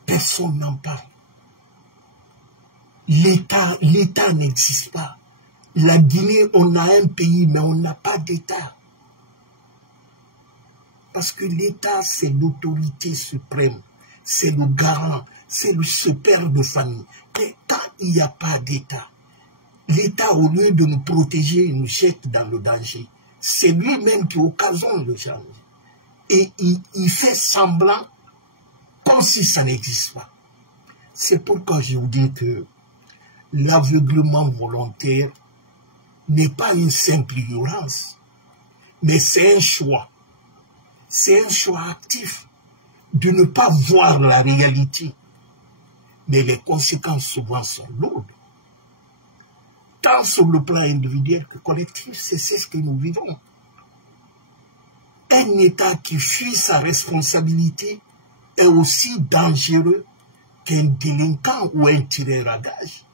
Personne n'en parle. L'État n'existe pas. La Guinée, on a un pays, mais on n'a pas d'État. Parce que l'État, c'est l'autorité suprême, c'est le garant, c'est ce père de famille. Et quand il n'y a pas d'État, l'État, au lieu de nous protéger, nous jette dans le danger. C'est lui-même qui occasionne le danger. Et il fait semblant comme si ça n'existe pas. C'est pourquoi je vous dis que l'aveuglement volontaire n'est pas une simple ignorance, mais c'est un choix. C'est un choix actif de ne pas voir la réalité. Mais les conséquences souvent sont lourdes. Tant sur le plan individuel que collectif, c'est ce que nous vivons. Un État qui fuit sa responsabilité est aussi dangereux qu'un délinquant ou un tireur à gage.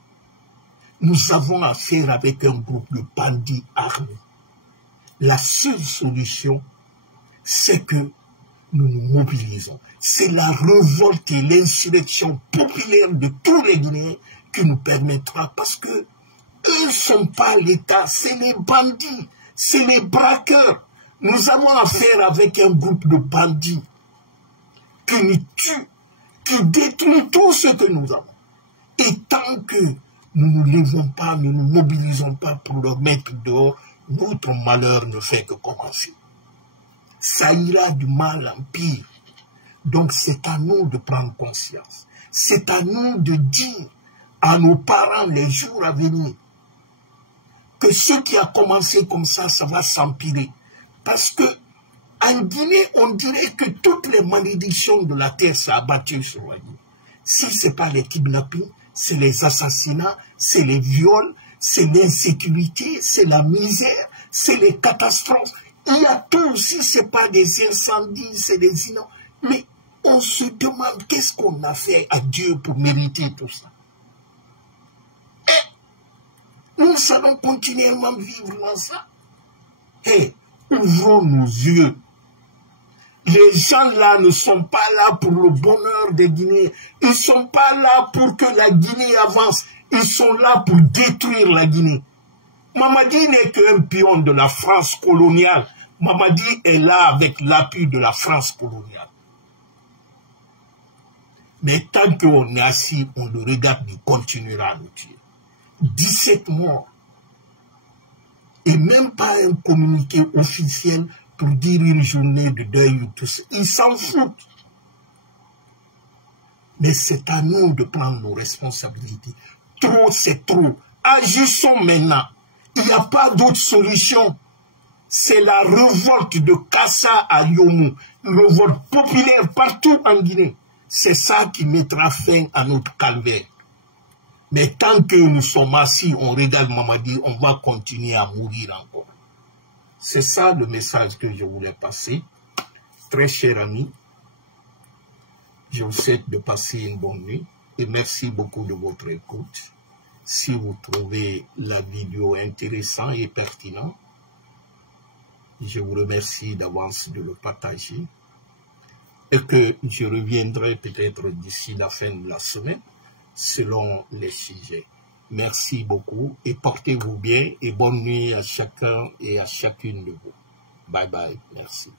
Nous avons affaire avec un groupe de bandits armés. La seule solution, c'est que nous nous mobilisons. C'est la révolte et l'insurrection populaire de tous les Guinéens qui nous permettra, parce que eux ne sont pas l'État, c'est les bandits, c'est les braqueurs. Nous avons affaire avec un groupe de bandits qui nous tuent, qui détruit tout ce que nous avons. Et tant que nous ne nous levons pas, nous ne nous mobilisons pas pour le mettre dehors, notre malheur ne fait que commencer. Ça ira du mal en pire. Donc c'est à nous de prendre conscience. C'est à nous de dire à nos parents les jours à venir que ce qui a commencé comme ça va s'empirer. Parce que en Guinée, on dirait que toutes les malédictions de la terre s'est abattues sur la Guinée. Si ce n'est pas les kidnappings, c'est les assassinats, c'est les viols, c'est l'insécurité, c'est la misère, c'est les catastrophes. Il y a tout, si ce n'est pas des incendies, c'est des inondations. Mais on se demande qu'est-ce qu'on a fait à Dieu pour mériter tout ça. Et nous allons continuellement vivre dans ça. Et ouvrons nos yeux. Les gens là ne sont pas là pour le bonheur des Guinéens. Ils ne sont pas là pour que la Guinée avance. Ils sont là pour détruire la Guinée. Mamadi n'est qu'un pion de la France coloniale. Mamadi est là avec l'appui de la France coloniale. Mais tant qu'on est assis, on le regarde, il continuera à nous tuer. 17 morts. Et même pas un communiqué officiel pour dire une journée de deuil ou tout ça. Ils s'en foutent. Mais c'est à nous de prendre nos responsabilités. Trop, c'est trop. Agissons maintenant. Il n'y a pas d'autre solution. C'est la révolte de Kassa à Yomu. Une révolte populaire partout en Guinée. C'est ça qui mettra fin à notre calvaire. Mais tant que nous sommes assis, on regarde Mamadi, on va continuer à mourir encore. C'est ça le message que je voulais passer. Très cher ami, je vous souhaite de passer une bonne nuit et merci beaucoup de votre écoute. Si vous trouvez la vidéo intéressante et pertinente, je vous remercie d'avance de le partager et que je reviendrai peut-être d'ici la fin de la semaine selon les sujets. Merci beaucoup et portez-vous bien et bonne nuit à chacun et à chacune de vous. Bye bye, merci.